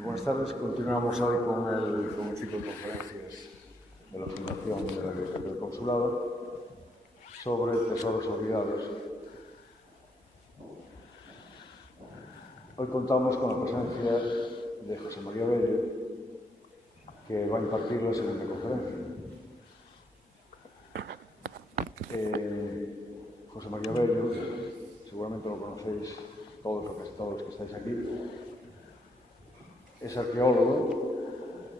Buenas tardes. Continuamos hoy con el ciclo de conferencias de la Fundación de la Biblioteca del Consulado sobre tesoros olvidados. Hoy contamos con la presencia de José María Bello, que va a impartir la segunda conferencia. José María Bello, seguramente lo conocéis todos los que estáis aquí. Es arqueólogo,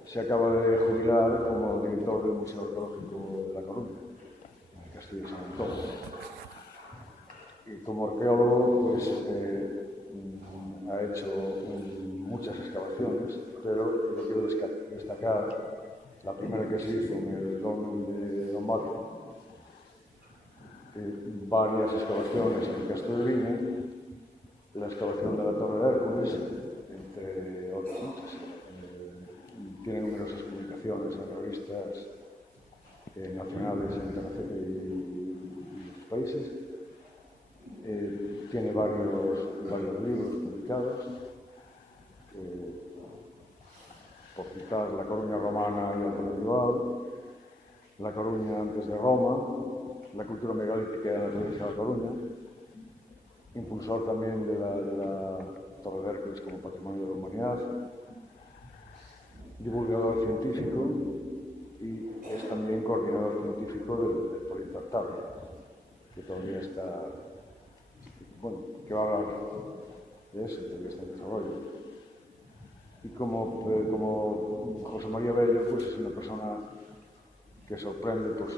se acaba de jubilar como director del Museo Arqueológico de La Coruña, en el Castillo de San Antonio. Y como arqueólogo, pues, ha hecho muchas excavaciones, pero yo quiero destacar la primera que se hizo en el Dolmen de Don Marco, varias excavaciones en el Castro de Vine, la excavación de la Torre de Hércules, entre otras muchas. Tiene numerosas publicaciones en revistas nacionales e internacionales y otros países. Tiene varios libros publicados. Por citar La Coruña romana y alta medieval, La Coruña antes de Roma, La cultura megalítica en la provincia de La Coruña, impulsor también de la Torre de Hércules como patrimonio de la humanidad, divulgador científico y es también coordinador científico del proyecto Artavia, que todavía está, que va a hablar de eso, todavía está en desarrollo. Y como José María Bello, pues es una persona que sorprende por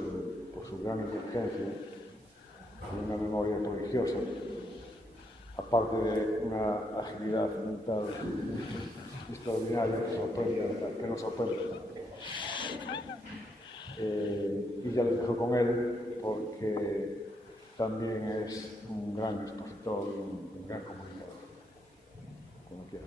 su gran inteligencia y una memoria prodigiosa, aparte de una agilidad mental extraordinaria que nos sorprende. Y ya les dejo con él porque también es un gran expositor y un gran comunicador. Como quiera.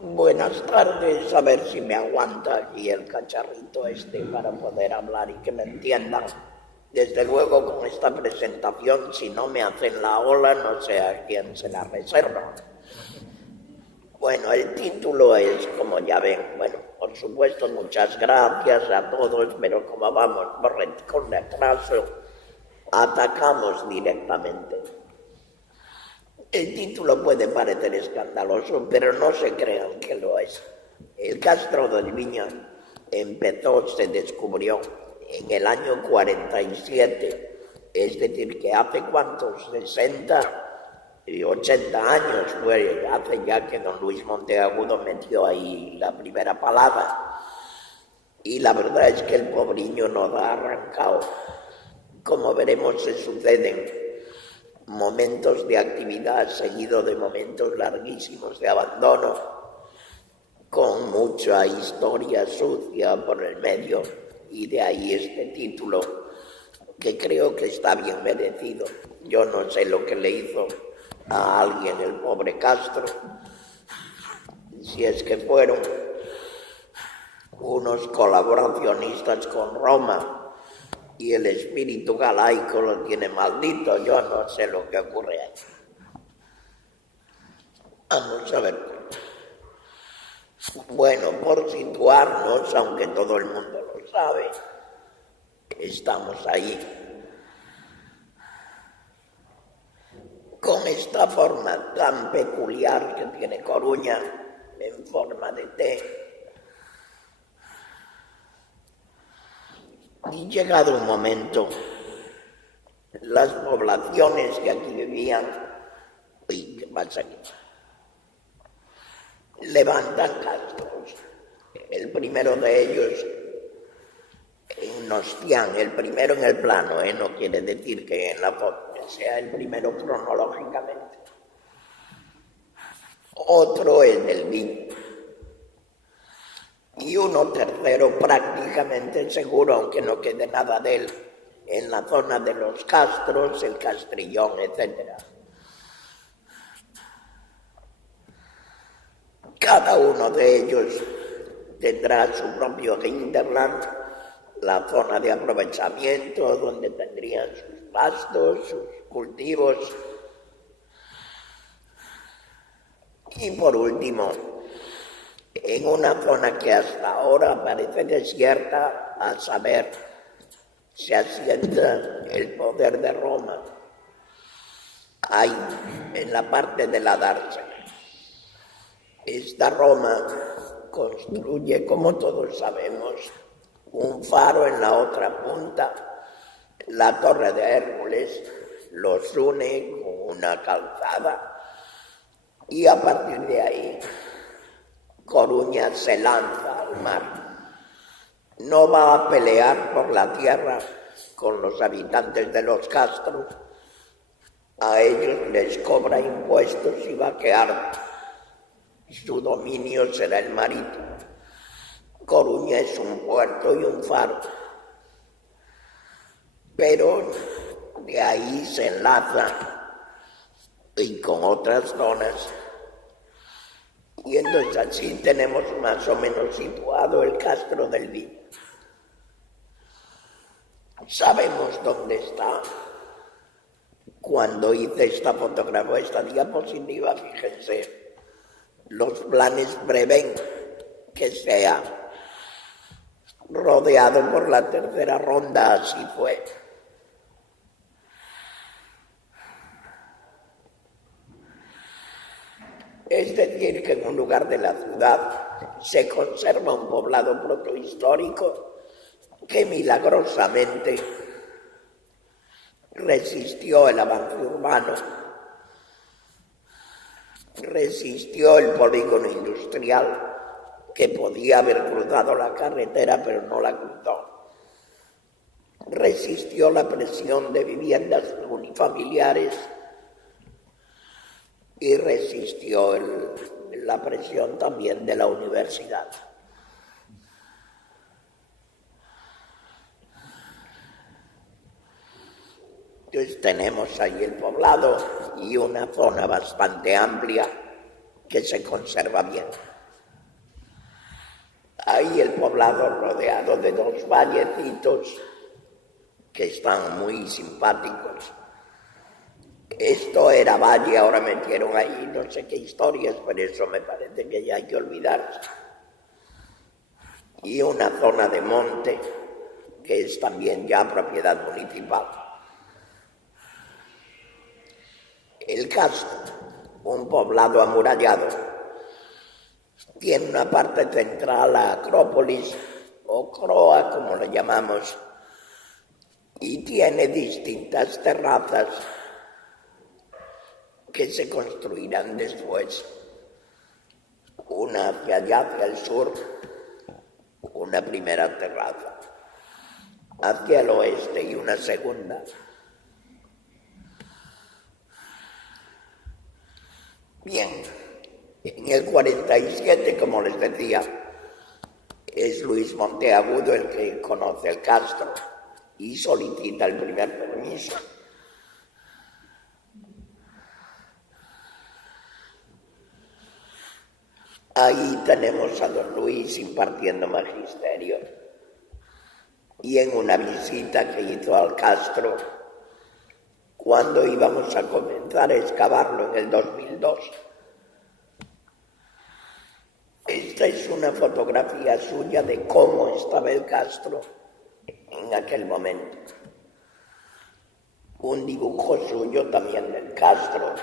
Buenas tardes, a ver si me aguanta aquí el cacharrito para poder hablar y que me entiendan. Desde luego con esta presentación, si no me hacen la ola, no sé a quién se la reserva. Bueno, el título es, como ya ven, por supuesto, muchas gracias a todos, pero como vamos con retraso, atacamos directamente. El título puede parecer escandaloso, pero no se crean que lo es. El Castro del Viño se descubrió en el año 47, es decir, que hace ¿cuántos? 60 y 80 años, hace ya que don Luis Monteagudo metió ahí la primera palabra. Y la verdad es que el pobriño no da arrancado. Como veremos, se suceden momentos de actividad seguido de momentos larguísimos de abandono, con mucha historia sucia por el medio, y de ahí este título, que creo que está bien merecido. Yo no sé lo que le hizo a alguien el pobre Castro, si es que fueron unos colaboracionistas con Roma y el espíritu galaico lo tiene maldito. Yo no sé lo que ocurre ahí. Vamos a ver. Bueno, por situarnos, aunque todo el mundo lo sabe, estamos ahí. Con esta forma tan peculiar que tiene Coruña, en forma de T. Y llegado un momento, las poblaciones que aquí vivían, ¿qué pasa aquí? Levantan castros. El primero de ellos, en Nostián, el primero en el plano, no quiere decir que en la foto sea el primero cronológicamente. Otro, el del Viño. Y uno tercero prácticamente seguro, aunque no quede nada de él, en la zona de los castros, el Castrillón, etc. Cada uno de ellos tendrá su propio hinterland, la zona de aprovechamiento, donde tendrían sus pastos, sus cultivos. Y por último, en una zona que hasta ahora parece desierta, a saber, se asienta el poder de Roma, hay en la parte de la dársena. Esta Roma construye, como todos sabemos, un faro en la otra punta, la Torre de Hércules, los une con una calzada y a partir de ahí Coruña se lanza al mar. No va a pelear por la tierra con los habitantes de los castros, a ellos les cobra impuestos y vaquear. Su dominio será el marítimo. Coruña es un puerto y un faro. Pero de ahí se enlaza y con otras zonas. Y entonces así tenemos más o menos situado el Castro del Vino. Sabemos dónde está. Cuando hice esta fotografía, esta diapositiva, fíjense, los planes prevén que sea rodeado por la tercera ronda, así fue. Es decir, que en un lugar de la ciudad se conserva un poblado protohistórico que milagrosamente resistió el avance urbano, resistió el polígono industrial, que podía haber cruzado la carretera pero no la cruzó, resistió la presión de viviendas unifamiliares y resistió la presión también de la universidad. Entonces tenemos ahí el poblado y una zona bastante amplia que se conserva bien. Ahí el poblado rodeado de dos vallecitos que están muy simpáticos. Esto era valle, ahora metieron ahí no sé qué historias, pero eso me parece que ya hay que olvidarse. Y una zona de monte que es también ya propiedad municipal. El Castro, un poblado amurallado, tiene una parte central, la Acrópolis, o Croa, como le llamamos, y tiene distintas terrazas que se construirán después. Una hacia allá, hacia el sur, una primera terraza, hacia el oeste y una segunda. Bien, en el 47, como les decía, es Luis Monteagudo el que conoce el Castro y solicita el primer permiso. Ahí tenemos a don Luis impartiendo magisterio. Y en una visita que hizo al Castro, cuando íbamos a comenzar a excavarlo en el 2002, esta es una fotografía suya de cómo estaba el Castro en aquel momento. Un dibujo suyo también del Castro.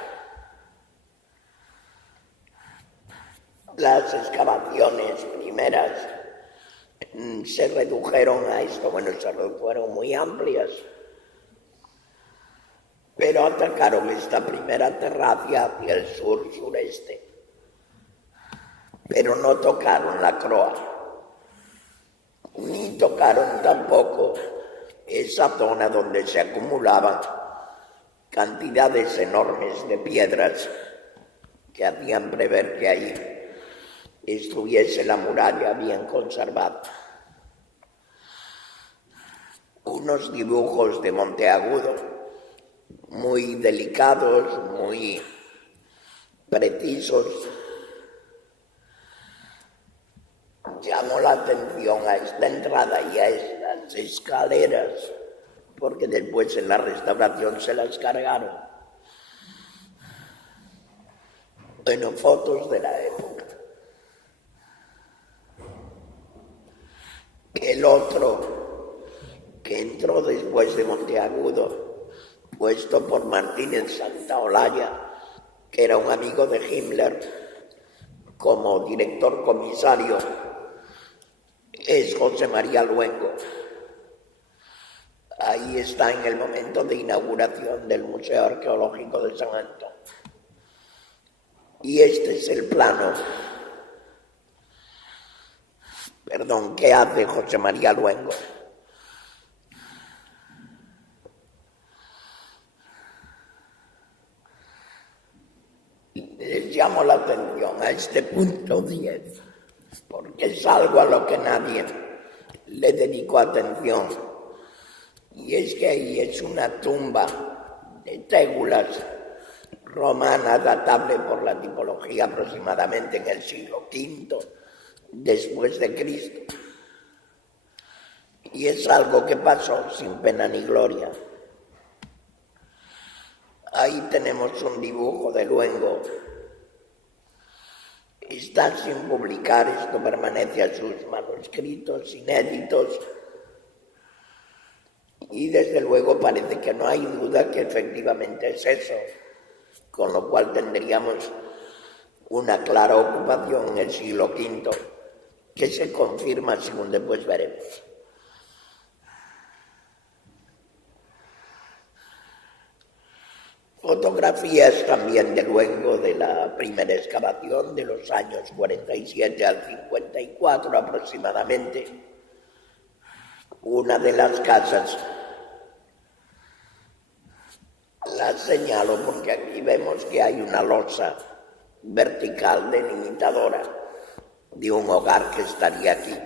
Las excavaciones primeras se redujeron a esto, fueron muy amplias, pero atacaron esta primera terraza hacia el sur-sureste, pero no tocaron la Croa, ni tocaron tampoco esa zona donde se acumulaban cantidades enormes de piedras que hacían prever que ahí estuviese la muralla bien conservada. Unos dibujos de Monteagudo muy delicados, muy precisos. Llamó la atención a esta entrada y a estas escaleras, porque después en la restauración se las cargaron. Bueno, fotos de la época. El otro, que entró después de Monteagudo, puesto por Martínez Santaolalla, que era un amigo de Himmler, como director comisario, es José María Luengo. Ahí está en el momento de inauguración del Museo Arqueológico de San Antón. Y este es el plano, que hace José María Luengo. Les llamo la atención a este punto 10, porque es algo a lo que nadie le dedicó atención. Y es que ahí es una tumba de tégulas romana datable por la tipología aproximadamente en el siglo V después de Cristo. Y es algo que pasó sin pena ni gloria. Ahí tenemos un dibujo de Luengo. Está sin publicar, esto permanece a sus manuscritos inéditos. Y desde luego parece que no hay duda que efectivamente es eso, con lo cual tendríamos una clara ocupación en el siglo V, que se confirma según después veremos. Fotografías también de Luengo de la primera excavación de los años 47 al 54 aproximadamente. Una de las casas, la señalo porque aquí vemos que hay una losa vertical delimitadora de un hogar que estaría aquí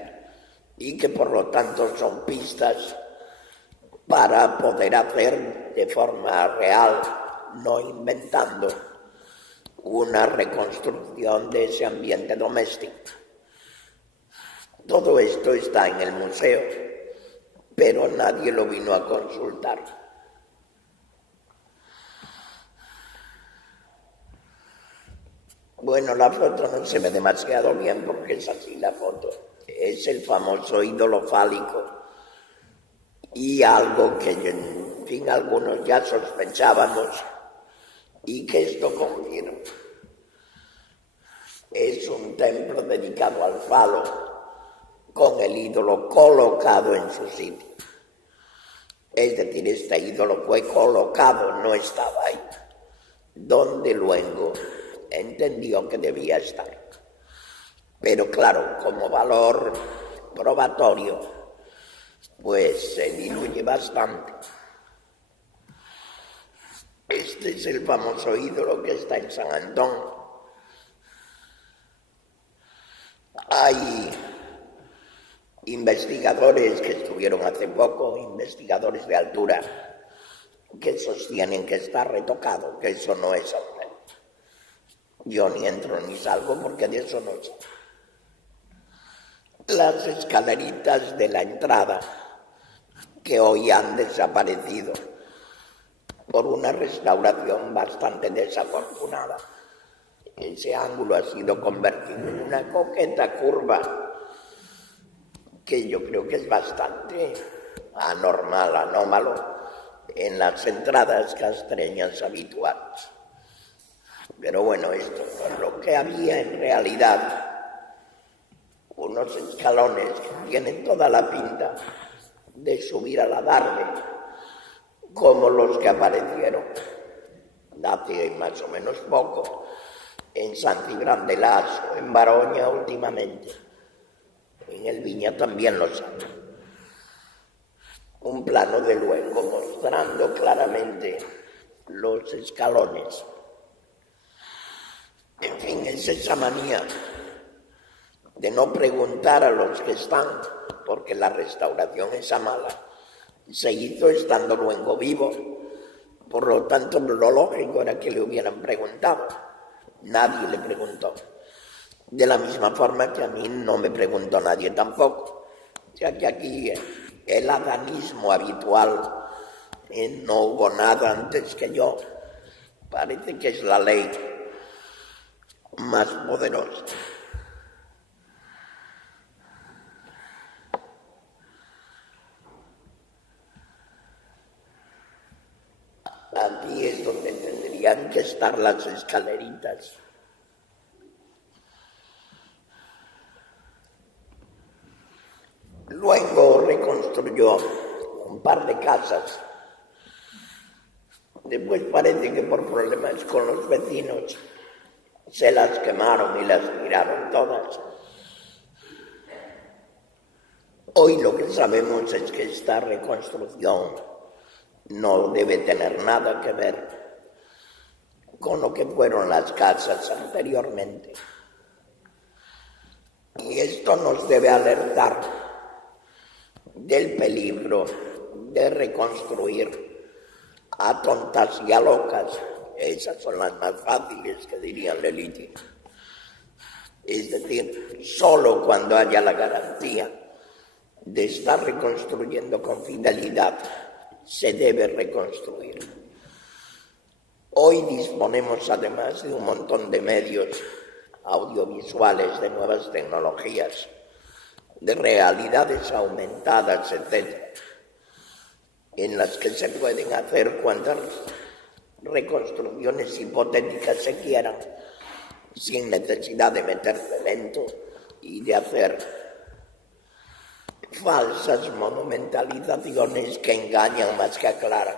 y que por lo tanto son pistas para poder hacer de forma real, no inventando, una reconstrucción de ese ambiente doméstico. Todo esto está en el museo, pero nadie lo vino a consultar. Bueno, la foto no se ve demasiado bien porque es así la foto. Es el famoso ídolo fálico y algo que, en fin, algunos ya sospechábamos y que esto confirma. Es un templo dedicado al falo con el ídolo colocado en su sitio. Es decir, este ídolo fue colocado, no estaba ahí, donde Luengo entendió que debía estar. Pero claro, como valor probatorio, pues se diluye bastante. Este es el famoso ídolo que está en San Antón. Hay investigadores que estuvieron hace poco, investigadores de altura, que sostienen que está retocado, que eso no es auténtico. Yo ni entro ni salgo porque de eso no sé. Las escaleritas de la entrada, que hoy han desaparecido por una restauración bastante desafortunada. Ese ángulo ha sido convertido en una coqueta curva que yo creo que es bastante anormal, anómalo, en las entradas castreñas habituales. Pero bueno, esto es lo que había en realidad. Unos escalones que tienen toda la pinta de subir a la Darbe, como los que aparecieron hace más o menos poco en Sant Cibrán de Lasso, en Baroña últimamente. En el Viña también los hay. Un plano de Luengo mostrando claramente los escalones. En fin, es esa manía de no preguntar a los que están, porque la restauración esa mala se hizo estando Luengo vivo. Por lo tanto, lo lógico era que le hubieran preguntado. Nadie le preguntó. De la misma forma que a mí no me preguntó nadie tampoco. O sea que aquí el adanismo habitual, no hubo nada antes que yo, parece que es la ley. más poderosa. Aquí es donde tendrían que estar las escaleritas. Luego reconstruyó un par de casas. Después parece que por problemas con los vecinos se las quemaron y las tiraron todas. Hoy lo que sabemos es que esta reconstrucción no debe tener nada que ver con lo que fueron las casas anteriormente. Y esto nos debe alertar del peligro de reconstruir a tontas y a locas. Esas son las más fáciles, que dirían Leliti. Es decir, solo cuando haya la garantía de estar reconstruyendo con fidelidad se debe reconstruir. Hoy disponemos además de un montón de medios audiovisuales, de nuevas tecnologías, de realidades aumentadas, etc., en las que se pueden hacer cuantas reconstrucciones hipotéticas se quieran, sin necesidad de meter cemento y de hacer falsas monumentalizaciones que engañan más que aclaran.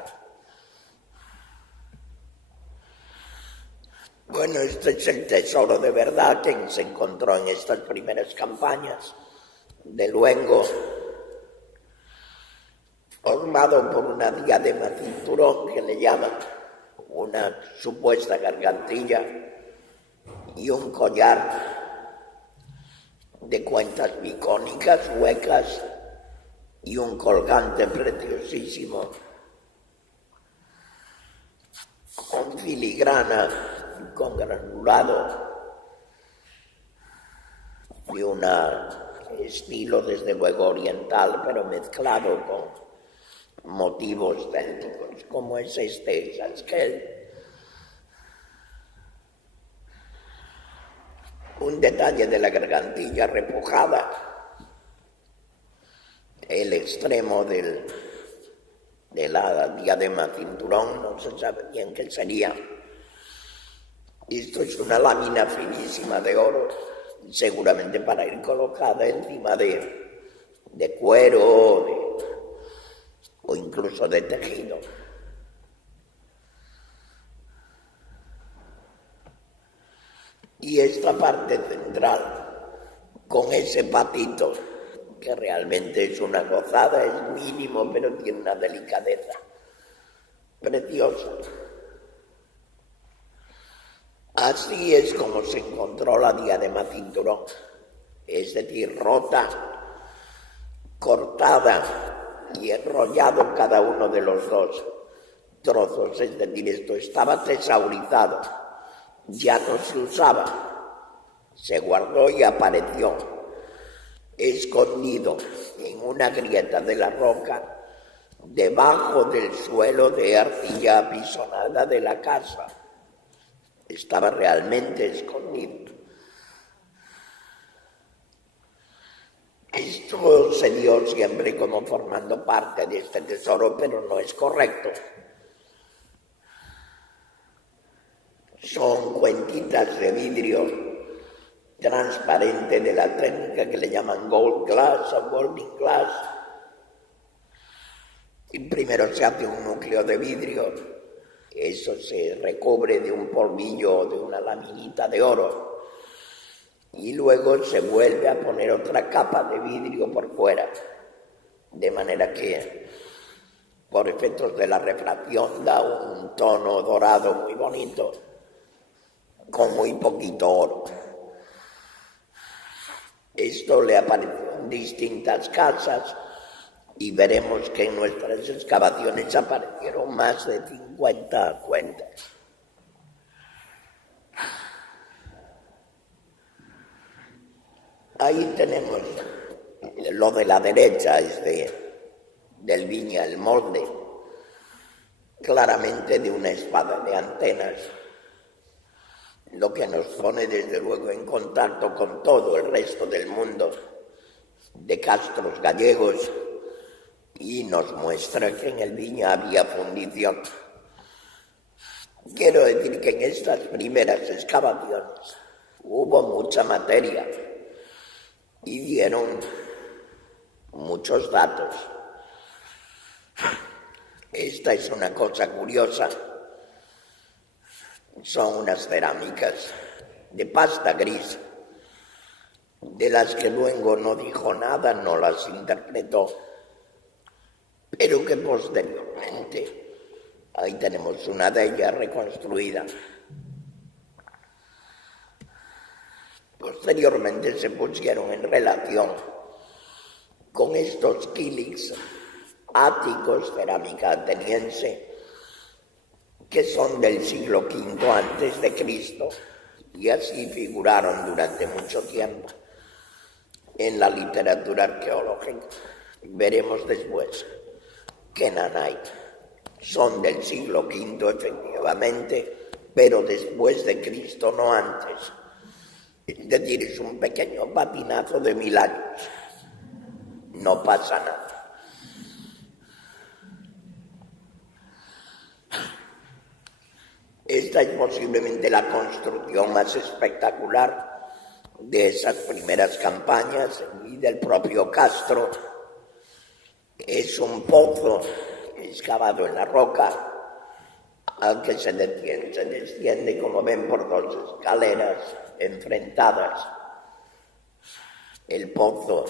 Bueno, este es el tesoro de verdad que se encontró en estas primeras campañas de Luengo, formado por una diadema cinturón que le llaman, una supuesta gargantilla y un collar de cuentas bicónicas huecas y un colgante preciosísimo con filigrana, con granulado de un estilo desde luego oriental, pero mezclado con motivos célticos, como es este Sasquel. Un detalle de la gargantilla repujada, el extremo de la diadema cinturón, no se sabe bien qué sería. Esto es una lámina finísima de oro, seguramente para ir colocada encima de cuero o incluso de tejido. Y esta parte central, con ese patito, que realmente es una gozada, es mínimo, pero tiene una delicadeza preciosa. Así es como se encontró la diadema cinturón, es decir, rota, cortada y enrollado cada uno de los dos trozos, es decir, esto estaba tesaurizado, ya no se usaba, se guardó y apareció escondido en una grieta de la roca debajo del suelo de arcilla apisonada de la casa. Estaba realmente escondido. Esto se dio siempre como formando parte de este tesoro, pero no es correcto. Son cuentitas de vidrio transparente de la técnica que le llaman gold glass o golden glass. Y primero se hace un núcleo de vidrio, eso se recubre de un polvillo o de una laminita de oro, y luego se vuelve a poner otra capa de vidrio por fuera, de manera que por efectos de la refracción da un tono dorado muy bonito, con muy poquito oro. Esto le apareció en distintas casas y veremos que en nuestras excavaciones aparecieron más de 50 cuentas. Ahí tenemos lo de la derecha, es del Viña, el molde, claramente de una espada de antenas. lo que nos pone desde luego en contacto con todo el resto del mundo de castros gallegos y nos muestra que en el Viña había fundición. Quiero decir que en estas primeras excavaciones hubo mucha materia y dieron muchos datos. Esta es una cosa curiosa. Son unas cerámicas de pasta gris, de las que luego no dijo nada, no las interpretó, pero que posteriormente, ahí tenemos una de ellas reconstruida, posteriormente se pusieron en relación con estos kílix áticos, cerámica ateniense, que son del siglo V antes de Cristo, y así figuraron durante mucho tiempo en la literatura arqueológica. Veremos después que Nanay son del siglo V efectivamente, pero después de Cristo, no antes. Es decir, es un pequeño patinazo de 1000 años. No pasa nada. Esta es posiblemente la construcción más espectacular de esas primeras campañas y del propio castro. Es un pozo excavado en la roca al que se desciende, como ven, por dos escaleras enfrentadas. El pozo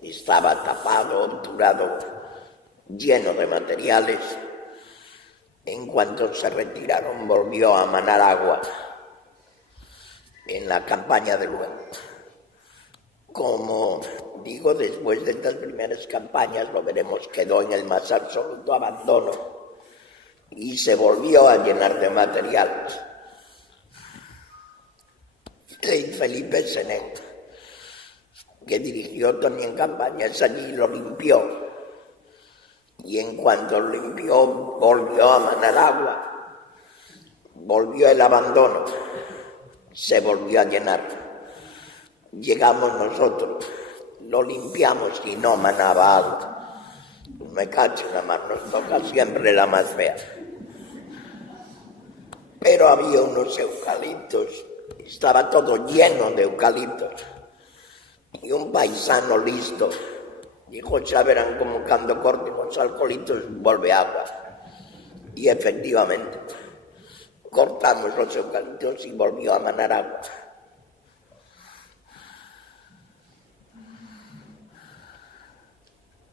estaba tapado, obturado, lleno de materiales. En cuanto se retiraron, volvió a manar agua en la campaña de luego. Como digo, después de estas primeras campañas, lo veremos, quedó en el más absoluto abandono y se volvió a llenar de materiales. Rey Felipe Senén, que dirigió también campañas allí, lo limpió. Y en cuanto limpió, volvió a manar agua, volvió el abandono, se volvió a llenar. Llegamos nosotros, lo limpiamos y no manaba agua. Me cacho nada más, nos toca siempre la más fea. Pero había unos eucaliptos, estaba todo lleno de eucaliptos. Y un paisano listo dijo, ya verán cómo cuando cortemos alcoholitos vuelve agua. Y efectivamente, cortamos los eucaliptos y volvió a manar agua.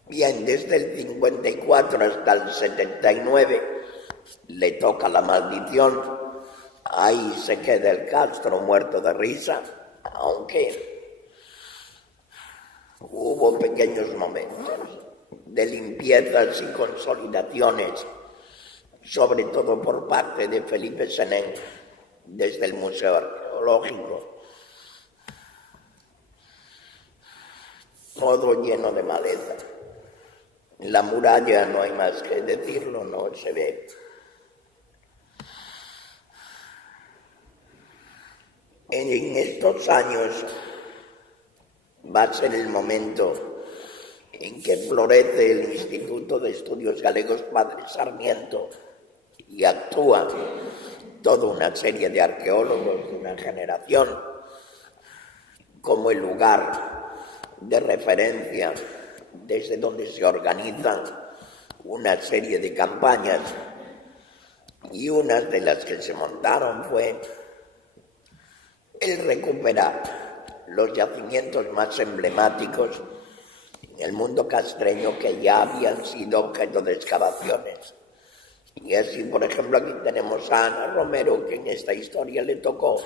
Bien, desde el 54 hasta el 79 le toca la maldición. Ahí se queda el castro muerto de risa, aunque hubo pequeños momentos de limpiezas y consolidaciones, sobre todo por parte de Felipe Senén, desde el Museo Arqueológico. Todo lleno de maleza. La muralla, no hay más que decirlo, no se ve. En estos años va a ser el momento en que florece el Instituto de Estudios Galegos Padre Sarmiento y actúa toda una serie de arqueólogos de una generación como el lugar de referencia desde donde se organizan una serie de campañas, y una de las que se montaron fue el recuperar los yacimientos más emblemáticos en el mundo castreño que ya habían sido objeto de excavaciones. Y así, por ejemplo, aquí tenemos a Ana Romero, que en esta historia le tocó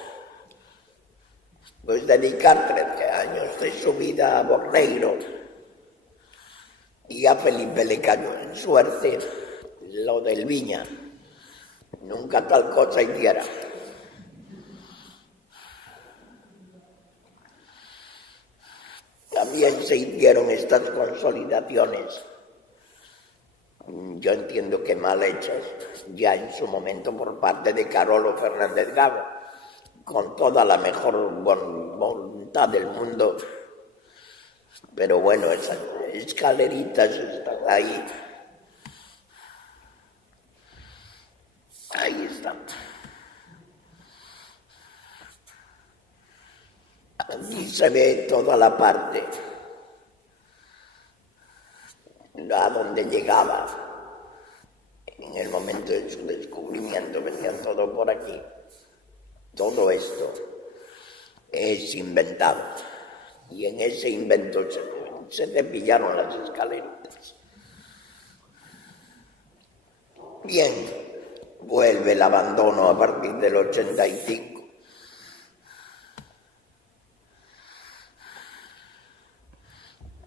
pues dedicar 13 años de su vida a Borneiro, y a Felipe le cayó en suerte lo del Viña. Nunca tal cosa hiciera. También se hicieron estas consolidaciones, yo entiendo que mal hechas, ya en su momento por parte de Carolo Fernández Gago, con toda la mejor voluntad del mundo, pero bueno, esas escaleritas están ahí. Ahí están. Aquí se ve toda la parte a donde llegaba en el momento de su descubrimiento, venía todo por aquí. Todo esto es inventado y en ese invento se cepillaron las escaleras. Bien, vuelve el abandono a partir del 85.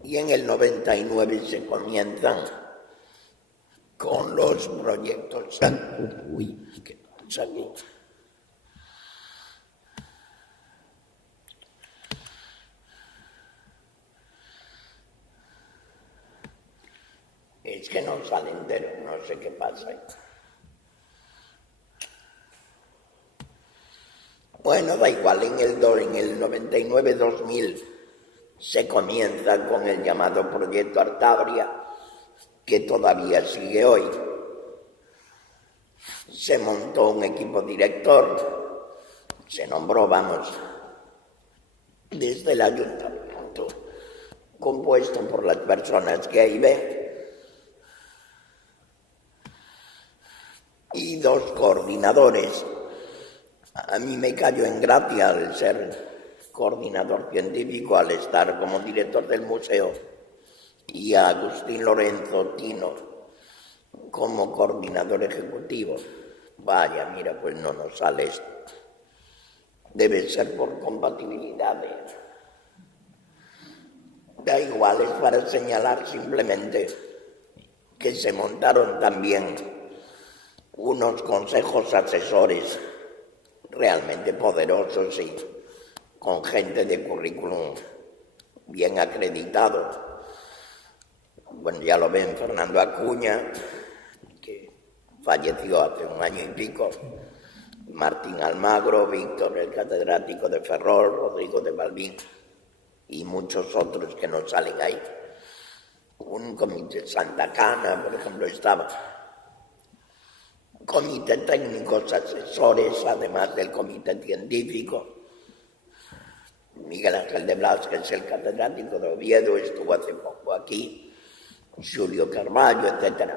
Y en el 99 se comienzan con los proyectos. Uy, ¿qué pasa aquí? Es que no sale entero, no sé qué pasa. Bueno, da igual, en el 99-2000 se comienza con el llamado Proyecto Artabria, que todavía sigue hoy. Se montó un equipo director, se nombró, desde el ayuntamiento, compuesto por las personas que ahí ve, y 2 coordinadores. A mí me cayó en gracia al ser coordinador científico, al estar como director del museo, y a Agustín Lorenzo Tino como coordinador ejecutivo. Vaya, mira, pues no nos sale esto. Debe ser por compatibilidad. Da igual, es para señalar simplemente que se montaron también unos consejos asesores realmente poderosos y con gente de currículum bien acreditado. Bueno, ya lo ven, Fernando Acuña, que falleció hace 1 año y pico, Martín Almagro, Víctor, el catedrático de Ferrol, Rodrigo de Balbín y muchos otros que no salen ahí. Un comité Santa Cana, por ejemplo, estaba. Comité técnicos asesores, además del comité científico. Miguel Ángel de Blas, que es el catedrático de Oviedo, estuvo hace poco aquí, Julio Carballo, etc.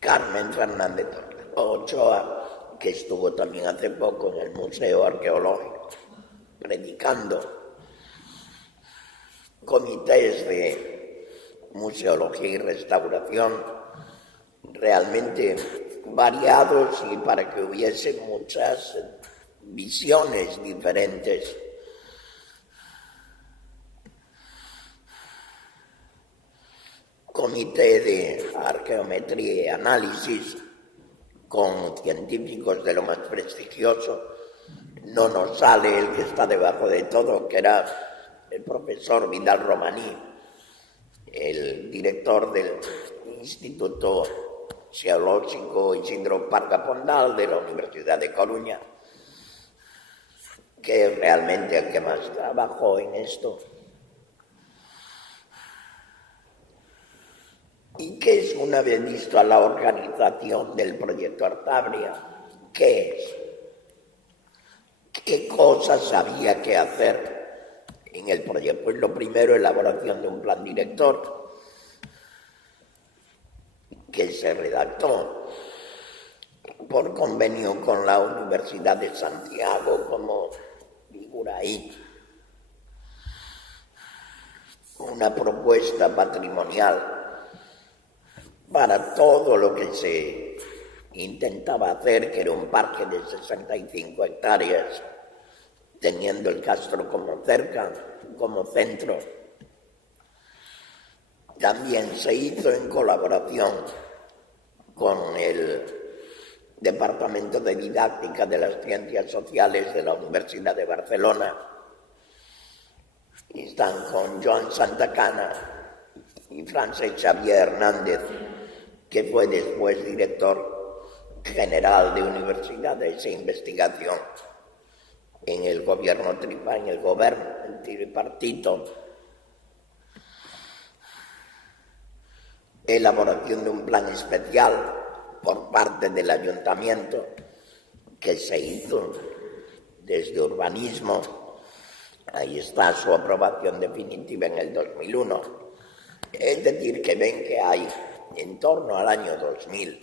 Carmen Fernández Ochoa, que estuvo también hace poco en el Museo Arqueológico, predicando. Comités de museología y restauración realmente variados y para que hubiese muchas visiones diferentes. Comité de arqueometría y análisis con científicos de lo más prestigioso. No nos sale el que está debajo de todo, que era el profesor Vidal Romaní, el director del Instituto Geológico Isidro Parga Pondal de la Universidad de Coruña, que es realmente el que más trabajó en esto. ¿Y qué es, una vez visto a la organización del Proyecto Artabria? ¿Qué es? ¿Qué cosas había que hacer en el proyecto? Pues lo primero, elaboración de un plan director que se redactó por convenio con la Universidad de Santiago, como figura ahí. Una propuesta patrimonial para todo lo que se intentaba hacer, que era un parque de 65 hectáreas, teniendo el Castro como cerca, como centro. También se hizo en colaboración con el Departamento de Didáctica de las Ciencias Sociales de la Universidad de Barcelona. Y están con Joan Santacana y Francesc Xavier Hernández, que fue después director general de universidades e investigación en el gobierno el tripartito, elaboración de un plan especial por parte del ayuntamiento que se hizo desde urbanismo. Ahí está su aprobación definitiva en el 2001. Es decir, que ven que hay en torno al año 2000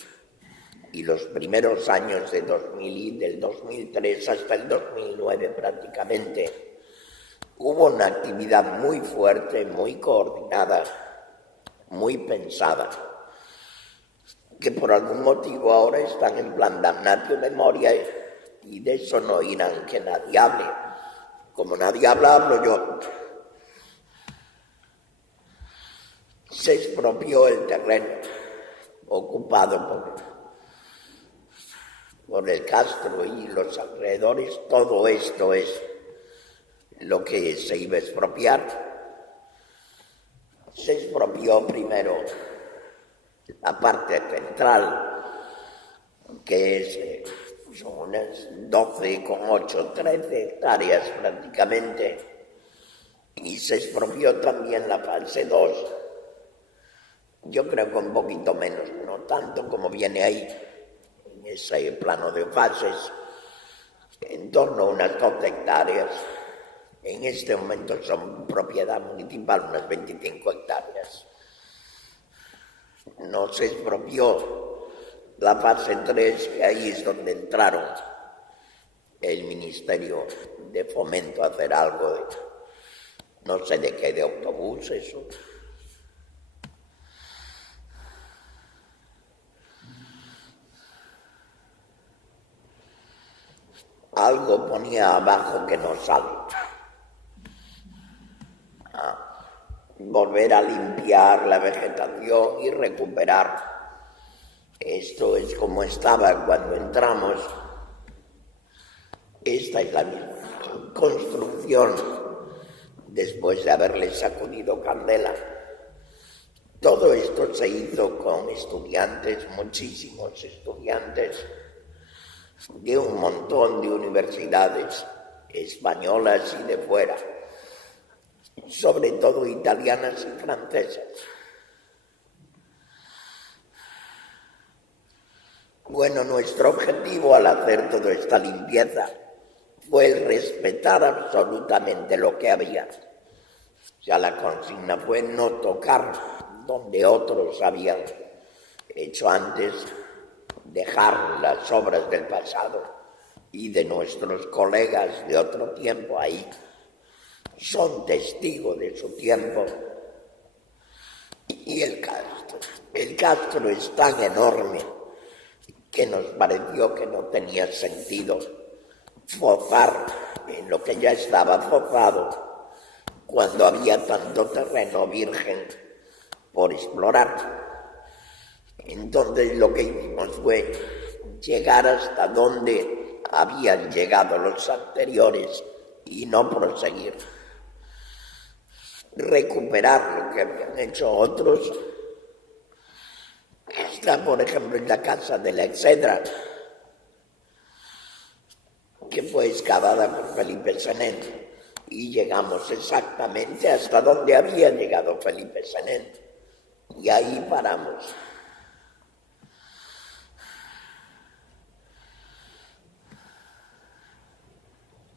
y los primeros años de 2000 y del 2003 hasta el 2009 prácticamente, hubo una actividad muy fuerte, muy coordinada, muy pensada, que por algún motivo ahora están en plan damnatio memoria y de eso no oirán que nadie hable. Como nadie habla, hablo yo. Se expropió el terreno ocupado por el Castro y los alrededores. Todo esto es lo que se iba a expropiar. Se expropió primero la parte central, que son unas 12,8, 13 hectáreas prácticamente, y se expropió también la fase 2. Yo creo que un poquito menos, no tanto como viene ahí, en ese plano de fases, en torno a unas 12 hectáreas. En este momento son propiedad municipal unas 25 hectáreas. No se expropió la fase 3, que ahí es donde entraron el Ministerio de Fomento a hacer algo de, no sé de qué, de autobuses o... Algo ponía abajo que no sale. Volver a limpiar la vegetación y recuperar. Esto es como estaba cuando entramos. Esta es la misma construcción después de haberle sacudido candela. Todo esto se hizo con estudiantes, muchísimos estudiantes, de un montón de universidades españolas y de fuera, sobre todo italianas y francesas. Bueno, nuestro objetivo al hacer toda esta limpieza fue el respetar absolutamente lo que había. O sea, la consigna fue no tocar donde otros habían hecho antes, dejar las obras del pasado y de nuestros colegas de otro tiempo ahí. Son testigos de su tiempo. Y el Castro es tan enorme que nos pareció que no tenía sentido fozar en lo que ya estaba fozado cuando había tanto terreno virgen por explorar. Entonces lo que hicimos fue llegar hasta donde habían llegado los anteriores y no proseguir. Recuperar lo que habían hecho otros. Está, por ejemplo, en la casa de la Excedra, que fue excavada por Felipe Senén, y llegamos exactamente hasta donde había llegado Felipe Senén, y ahí paramos.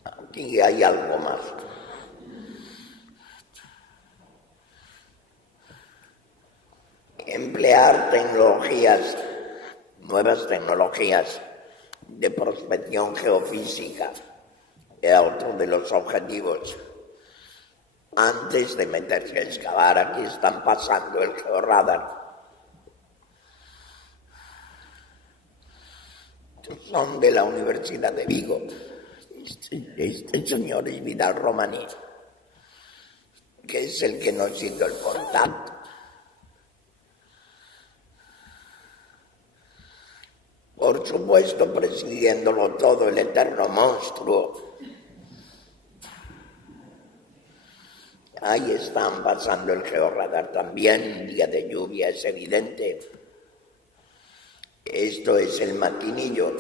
Aquí hay algo más. Emplear tecnologías, nuevas tecnologías de prospección geofísica era otro de los objetivos. Antes de meterse a excavar, aquí están pasando el georradar. Son de la Universidad de Vigo. Este señor es Vidal Romaní, que es el que nos hizo el contacto. Por supuesto, presidiéndolo todo el eterno monstruo. Ahí están pasando el georradar también, día de lluvia, es evidente. Esto es el maquinillo,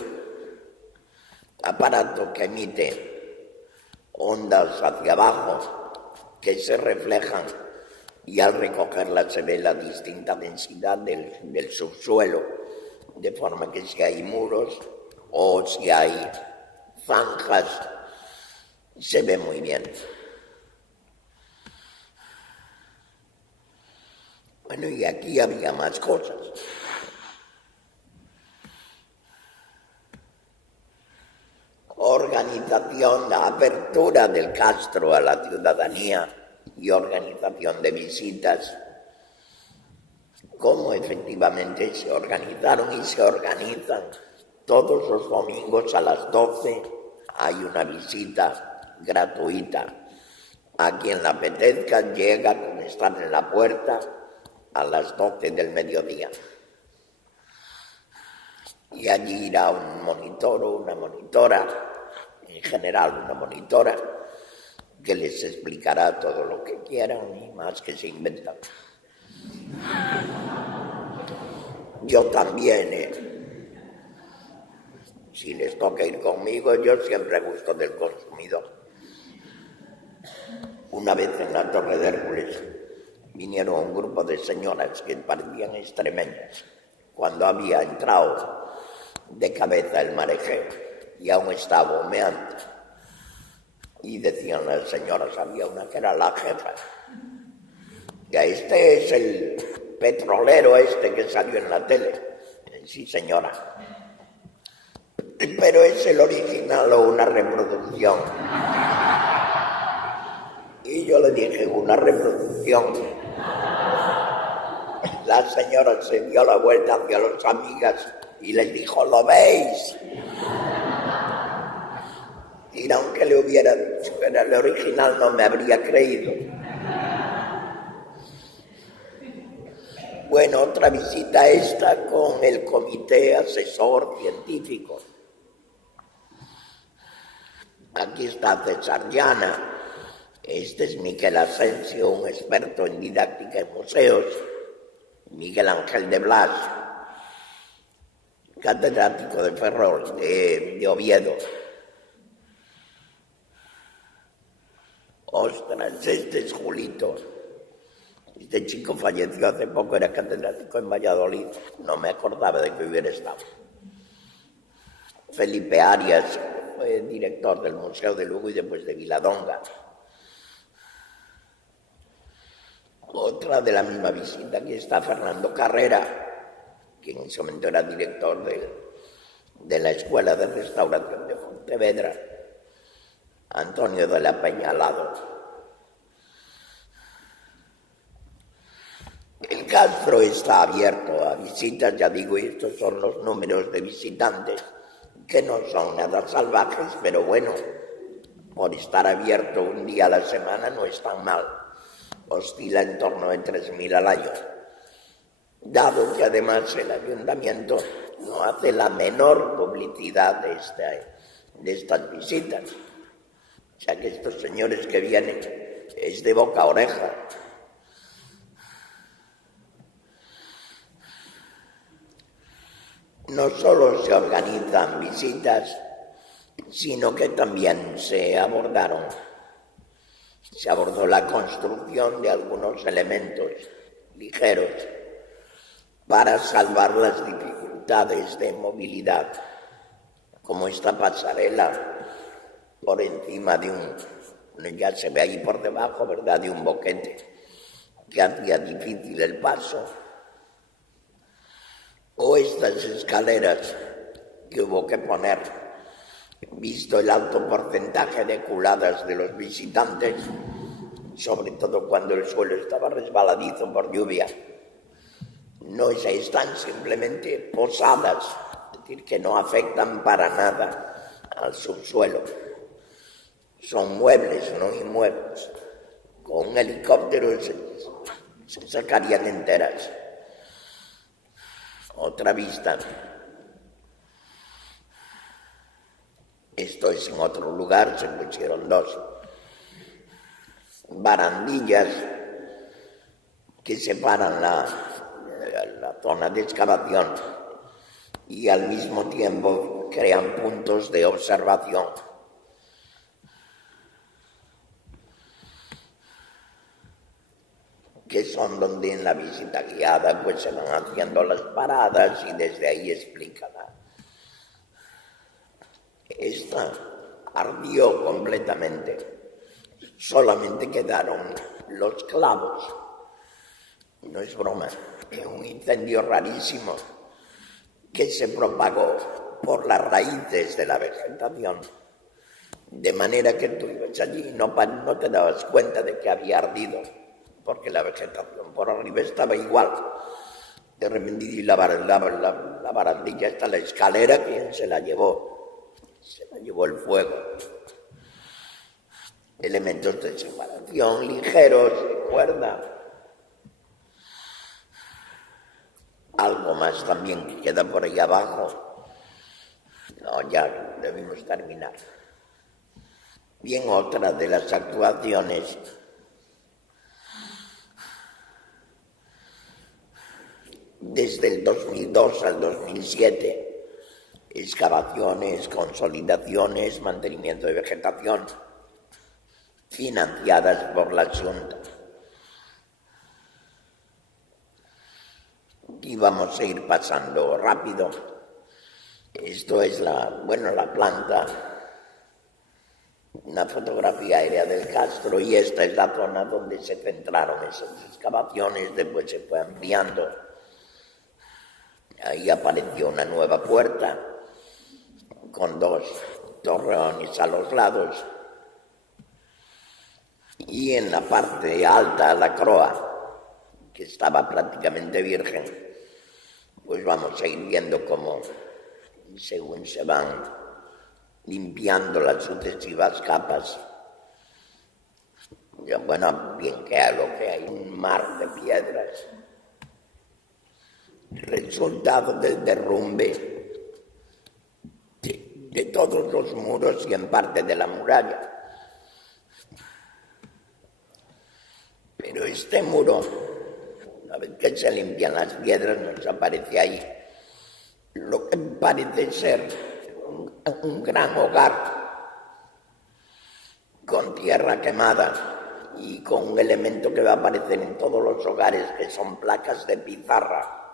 aparato que emite ondas hacia abajo que se reflejan y al recogerlas se ve la distinta densidad del subsuelo, de forma que si hay muros o si hay zanjas se ve muy bien. Bueno, y aquí había más cosas. Organización, la apertura del Castro a la ciudadanía y organización de visitas. Cómo efectivamente se organizaron y se organizan. Todos los domingos a las 12 hay una visita gratuita. A quien le apetezca llega con estar en la puerta a las 12 del mediodía. Y allí irá un monitor o una monitora, en general una monitora, que les explicará todo lo que quieran y más que se inventan. Yo también, si les toca ir conmigo, yo siempre gusto del consumidor. Una vez en la Torre de Hércules vinieron un grupo de señoras que parecían extremeñas cuando había entrado de cabeza el marejeo y aún estaba humeante. Y decían las señoras, había una que era la jefa, ya este es el petrolero que salió en la tele. Sí, señora, pero es el original o una reproducción. Y yo le dije, una reproducción. La señora se dio la vuelta hacia las amigas y les dijo, ¿lo veis? Y aunque le hubiera dicho que era el original, no me habría creído. Bueno, otra visita esta con el comité asesor científico. Aquí está César Llana. Este es Miquel Asensio, un experto en didáctica en museos. Miguel Ángel de Blas, catedrático de Ferrol, de Oviedo. Ostras, este es Julito. Este chico falleció hace poco, era catedrático en Valladolid. No me acordaba de que hubiera estado. Felipe Arias fue director del Museo de Lugo y después de Viladonga. Otra de la misma visita, aquí está Fernando Carrera, que en ese momento era director de la Escuela de Restauración de Pontevedra. Antonio de la Peña Alado. El Castro está abierto a visitas, ya digo, y estos son los números de visitantes, que no son nada salvajes, pero bueno, por estar abierto un día a la semana no es tan mal. Oscila en torno de 3.000 al año, dado que además el ayuntamiento no hace la menor publicidad de estas visitas. O sea que estos señores que vienen es de boca a oreja. No solo se organizan visitas, sino que también se abordó la construcción de algunos elementos ligeros para salvar las dificultades de movilidad, como esta pasarela por encima ya se ve ahí por debajo, ¿verdad?, de un boquete que hacía difícil el paso, o estas escaleras que hubo que poner, visto el alto porcentaje de culadas de los visitantes, sobre todo cuando el suelo estaba resbaladizo por lluvia. No están simplemente posadas, es decir, que no afectan para nada al subsuelo. Son muebles, no inmuebles. Con un helicóptero se sacarían enteras. Otra vista. Esto es en otro lugar, se pusieron dos barandillas que separan la zona de excavación y al mismo tiempo crean puntos de observación. Que son donde en la visita guiada pues se van haciendo las paradas y desde ahí explican. Esta ardió completamente, solamente quedaron los clavos. No es broma, es un incendio rarísimo que se propagó por las raíces de la vegetación, de manera que tú ibas allí y no te dabas cuenta de que había ardido, porque la vegetación por arriba estaba igual. De repente la barandilla está la escalera, ¿quién se la llevó? Se la llevó el fuego. Elementos de separación ligeros, de cuerda. Algo más también que queda por ahí abajo. No, ya debimos terminar. Bien, otra de las actuaciones. Desde el 2002 al 2007, excavaciones, consolidaciones, mantenimiento de vegetación, financiadas por la Junta. Y vamos a ir pasando rápido. Esto es la planta, una fotografía aérea del Castro, y esta es la zona donde se centraron esas excavaciones, después se fue ampliando. Ahí apareció una nueva puerta con 2 torreones a los lados y en la parte alta la croa, que estaba prácticamente virgen. Pues vamos a ir viendo cómo, según se van limpiando las sucesivas capas, ya, bueno, bien que hay un mar de piedras, resultado del derrumbe de todos los muros y en parte de la muralla. Pero este muro, una vez que se limpian las piedras, nos aparece ahí lo que parece ser un gran hogar con tierra quemada y con un elemento que va a aparecer en todos los hogares, que son placas de pizarra.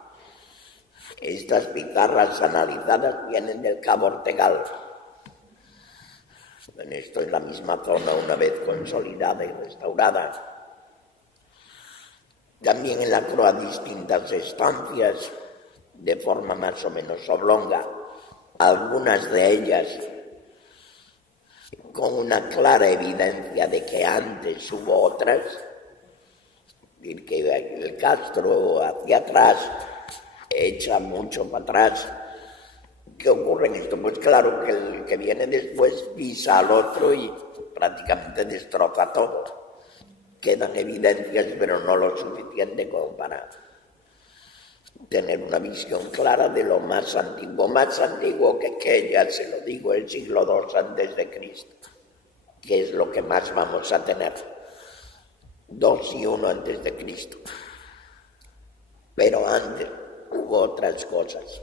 Estas pizarras analizadas vienen del Cabo Ortegal. Esto es la misma zona una vez consolidada y restaurada. También en la croa distintas estancias de forma más o menos oblonga, algunas de ellas con una clara evidencia de que antes hubo otras, y que el Castro hacia atrás echa mucho para atrás. ¿Qué ocurre en esto? Pues claro que el que viene después pisa al otro y prácticamente destroza todo. Quedan evidencias, pero no lo suficiente como para tener una visión clara de lo más antiguo que ya se lo digo, el siglo II antes de Cristo, que es lo que más vamos a tener, 2 y 1 antes de Cristo. Pero antes hubo otras cosas.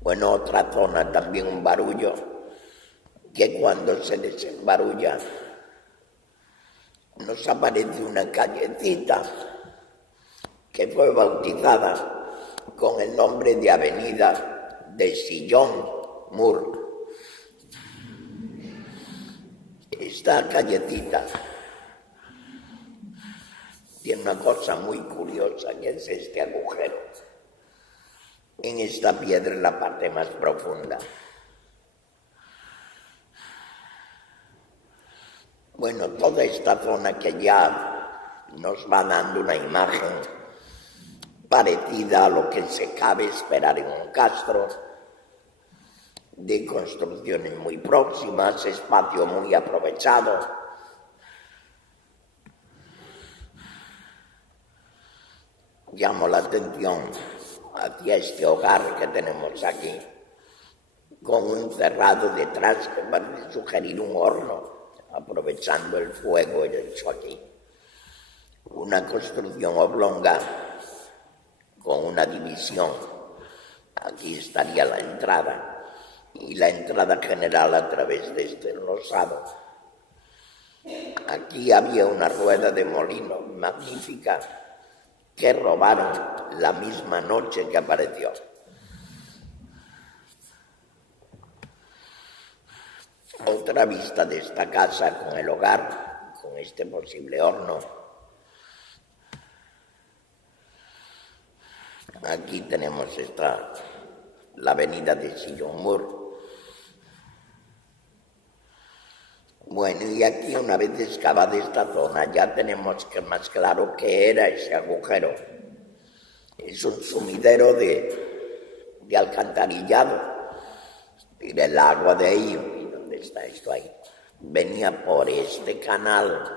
Bueno, otra zona, también un barullo, que cuando se desembarulla nos aparece una callecita que fue bautizada con el nombre de Avenida de Sillón Mur. Esta callecita tiene una cosa muy curiosa, que es este agujero en esta piedra, en la parte más profunda. Bueno, toda esta zona que ya nos va dando una imagen parecida a lo que se cabe esperar en un castro, de construcciones muy próximas, espacio muy aprovechado. Llamo la atención hacia este hogar que tenemos aquí, con un cerrado detrás que parece sugerir un horno, aprovechando el fuego hecho aquí. Una construcción oblonga con una división Aquí estaría la entrada y la entrada general a través de este rosado. Aquí había una rueda de molino magnífica que robaron la misma noche que apareció. Otra vista de esta casa con el hogar, con este posible horno. Aquí tenemos la avenida de Sillonmur. Bueno, y aquí una vez excavada esta zona ya tenemos que más claro qué era ese agujero. Es un sumidero de alcantarillado. Y el agua de ahí, ¿dónde está esto ahí? Venía por este canal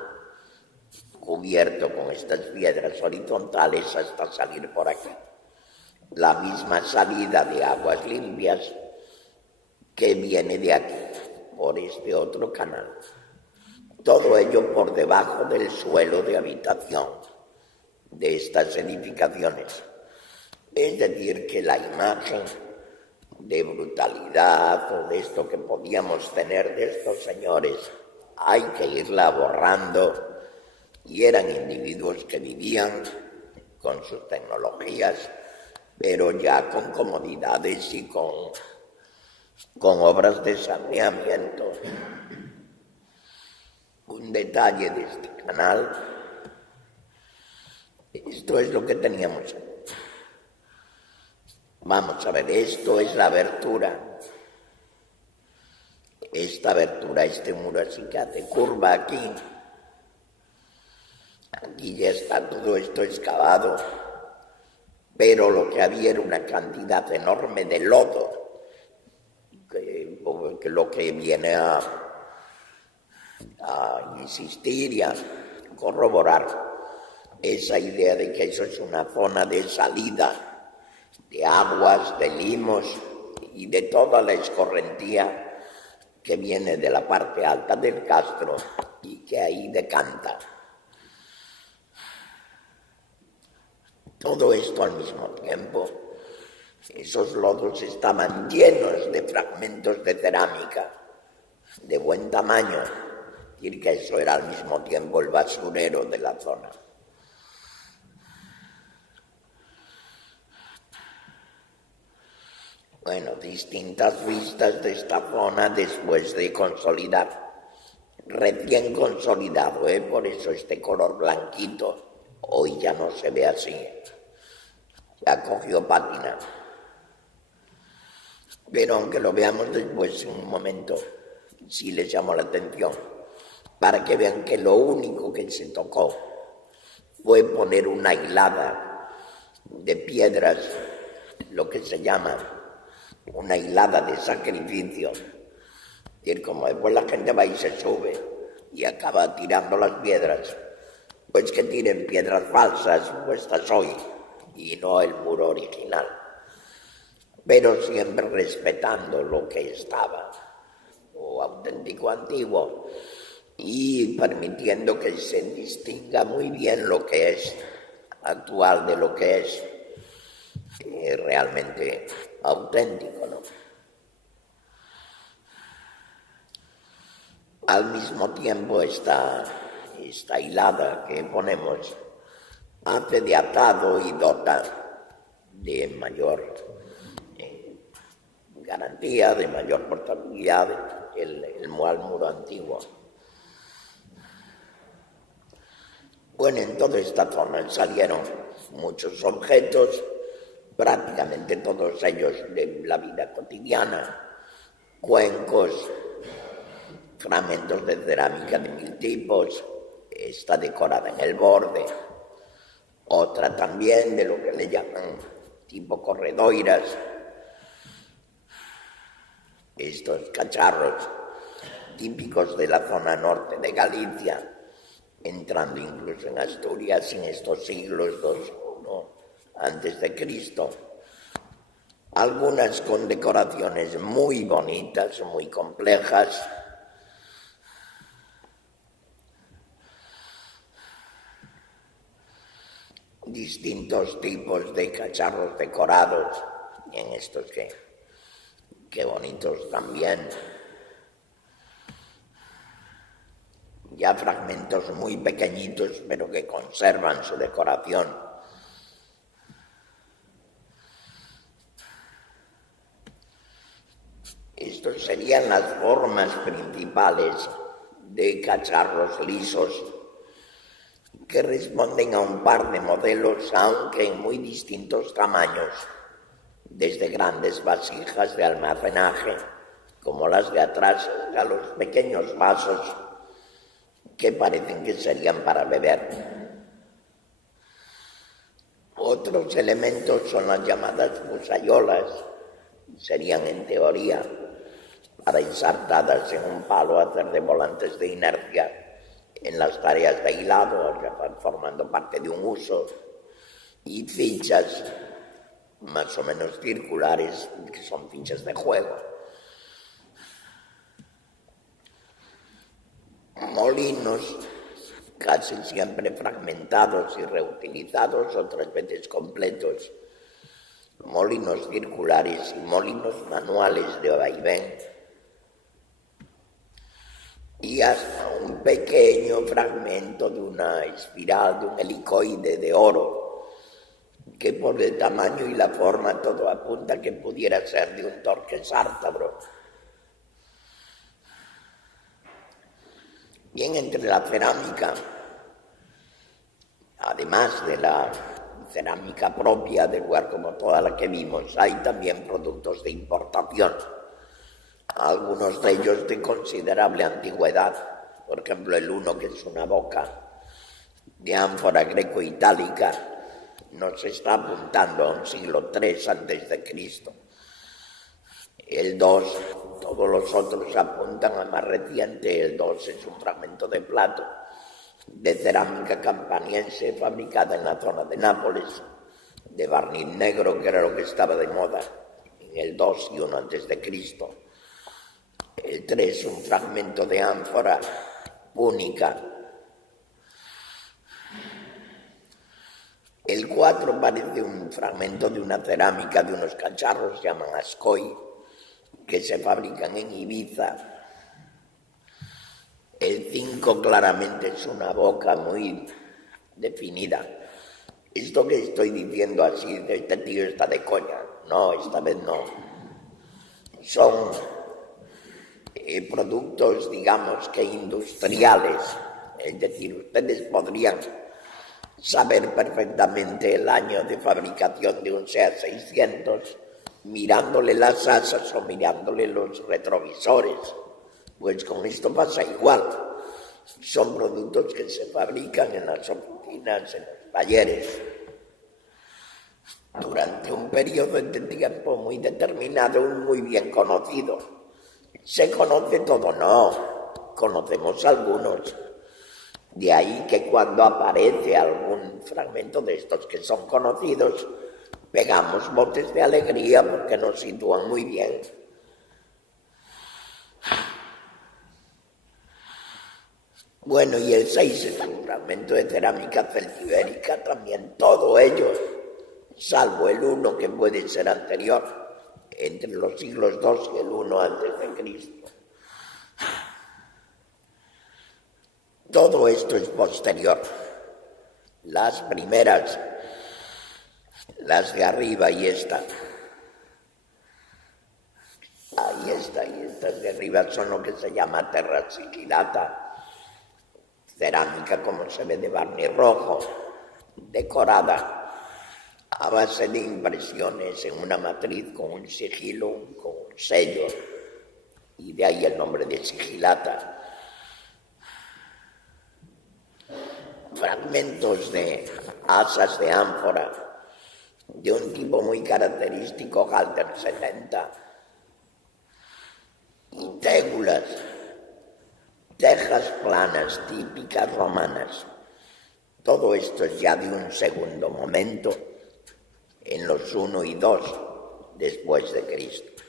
cubierto con estas piedras horizontales hasta salir por aquí. La misma salida de aguas limpias que viene de aquí, por este otro canal. Todo ello por debajo del suelo de habitación de estas edificaciones. Es decir, que la imagen de brutalidad o de esto que podíamos tener de estos señores hay que irla borrando, y eran individuos que vivían con sus tecnologías, pero ya con comodidades y con obras de saneamiento. Un detalle de este canal, esto es lo que teníamos. Vamos a ver, esto es la abertura. Esta abertura, este muro así que hace curva aquí. Aquí ya está todo esto excavado, pero lo que había era una cantidad enorme de lodo, que lo que viene a insistir y a corroborar esa idea de que eso es una zona de salida de aguas, de limos y de toda la escorrentía que viene de la parte alta del castro y que ahí decanta. Todo esto al mismo tiempo, esos lodos estaban llenos de fragmentos de cerámica de buen tamaño, es decir, que eso era al mismo tiempo el basurero de la zona. Bueno, distintas vistas de esta zona después de consolidar, recién consolidado, por eso este color blanquito. Hoy ya no se ve así, ya cogió pátina. Pero aunque lo veamos después en un momento, sí les llamó la atención, para que vean que lo único que se tocó fue poner una hilada de piedras, lo que se llama una hilada de sacrificio. Es decir, como después la gente va y se sube y acaba tirando las piedras, pues que tiren piedras falsas puestas hoy y no el muro original, pero siempre respetando lo que estaba, o auténtico antiguo, y permitiendo que se distinga muy bien lo que es actual de lo que es realmente auténtico, ¿no? Al mismo tiempo esta hilada que ponemos hace de atado y dota de mayor garantía, de mayor portabilidad el muro antiguo. Bueno, en toda esta zona salieron muchos objetos, prácticamente todos ellos de la vida cotidiana, cuencos, fragmentos de cerámica de 1000 tipos, está decorada en el borde, otra también de lo que le llaman tipo corredoiras, estos cacharros típicos de la zona norte de Galicia, entrando incluso en Asturias en estos siglos 2 antes de Cristo. Algunas con decoraciones muy bonitas, muy complejas. Distintos tipos de cacharros decorados Bien, estos qué bonitos también. Ya fragmentos muy pequeñitos, pero que conservan su decoración. Estos serían las formas principales de cacharros lisos que responden a un par de modelos, aunque en muy distintos tamaños, desde grandes vasijas de almacenaje, como las de atrás, a los pequeños vasos que parecen que serían para beber. Otros elementos son las llamadas busayolas, serían en teoría para ensartadas en un palo hacer de volantes de inercia en las tareas de hilado, formando parte de un uso, y fichas más o menos circulares, que son fichas de juego. Molinos casi siempre fragmentados y reutilizados, otras veces completos. Molinos circulares y molinos manuales de vaivén. Y hasta un pequeño fragmento de una espiral, de un helicoide de oro, que por el tamaño y la forma todo apunta que pudiera ser de un torque sártabro. Bien, entre la cerámica, además de la cerámica propia del lugar como toda la que vimos, hay también productos de importación, algunos de ellos de considerable antigüedad. Por ejemplo, el uno, que es una boca de ánfora greco-itálica, nos está apuntando a un siglo III a.C. El 2, todos los otros apuntan a más reciente. El 2 es un fragmento de plato de cerámica campaniense fabricada en la zona de Nápoles, de barniz negro, que era lo que estaba de moda en el 2 y 1 a.C. El 3, un fragmento de ánfora púnica. El 4 parece un fragmento de una cerámica de unos cacharros, se llaman ascoi, que se fabrican en Ibiza. El 5 claramente es una boca muy definida. Esto que estoy diciendo así, de este tío está de coña. No, esta vez no. Son productos, digamos que industriales. Es decir, ustedes podrían saber perfectamente el año de fabricación de un SEAT 600 mirándole las asas o mirándole los retrovisores. Pues con esto pasa igual. Son productos que se fabrican en las oficinas, en los talleres, durante un periodo de tiempo muy determinado y muy bien conocido. ¿Se conoce todo? No, conocemos algunos. De ahí que cuando aparece algún fragmento de estos que son conocidos, pegamos botes de alegría porque nos sitúan muy bien. Bueno, y el 6 es un fragmento de cerámica celtibérica, también todo ello, salvo el 1 que puede ser anterior, entre los siglos 2 y el 1 a.C. Todo esto es posterior. Las primeras, las de arriba y esta, y estas de arriba son lo que se llama terra sigillata, cerámica como se ve de barniz rojo, decorada a base de impresiones en una matriz con un sigilo, con un sello, y de ahí el nombre de sigilata. Fragmentos de asas de ánfora de un tipo muy característico, Halter 70, y tégulas, tejas planas típicas romanas. Todo esto es ya de un segundo momento, en los 1 y 2 después de Cristo.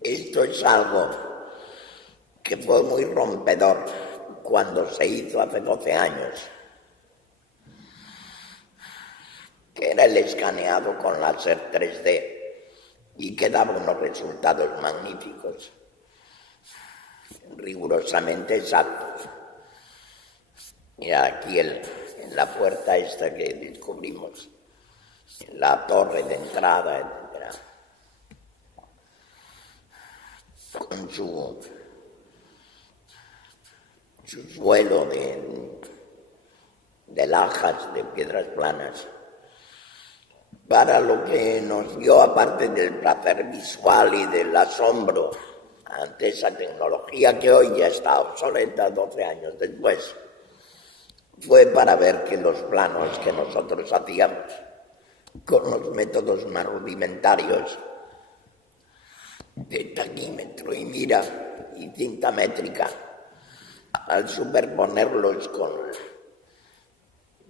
Esto es algo que fue muy rompedor cuando se hizo hace 12 años. que era el escaneado con láser 3D y que daba unos resultados magníficos, rigurosamente exactos. Y aquí en la puerta esta que descubrimos, la torre de entrada, etc., con su suelo de lajas, de piedras planas, para lo que nos dio, aparte del placer visual y del asombro ante esa tecnología que hoy ya está obsoleta 12 años después, fue para ver que los planos que nosotros hacíamos con los métodos más rudimentarios de taquímetro y mira y cinta métrica, al superponerlos con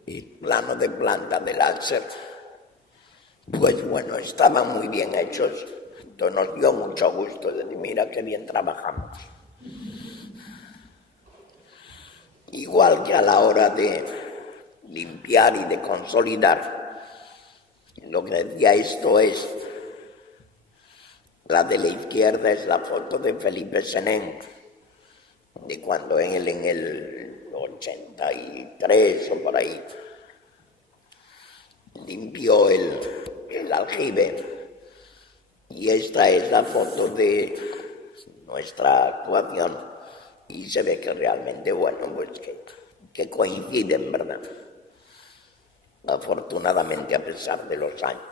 el plano de planta de láser, pues bueno, estaban muy bien hechos. Entonces nos dio mucho gusto decir, mira qué bien trabajamos. Igual que a la hora de limpiar y de consolidar, lo que decía esto es, la de la izquierda es la foto de Felipe Senén, de cuando él en el 83 o por ahí limpió el aljibe, y esta es la foto de nuestra actuación, y se ve que realmente, bueno, pues que coinciden, ¿verdad? Afortunadamente, a pesar de los años.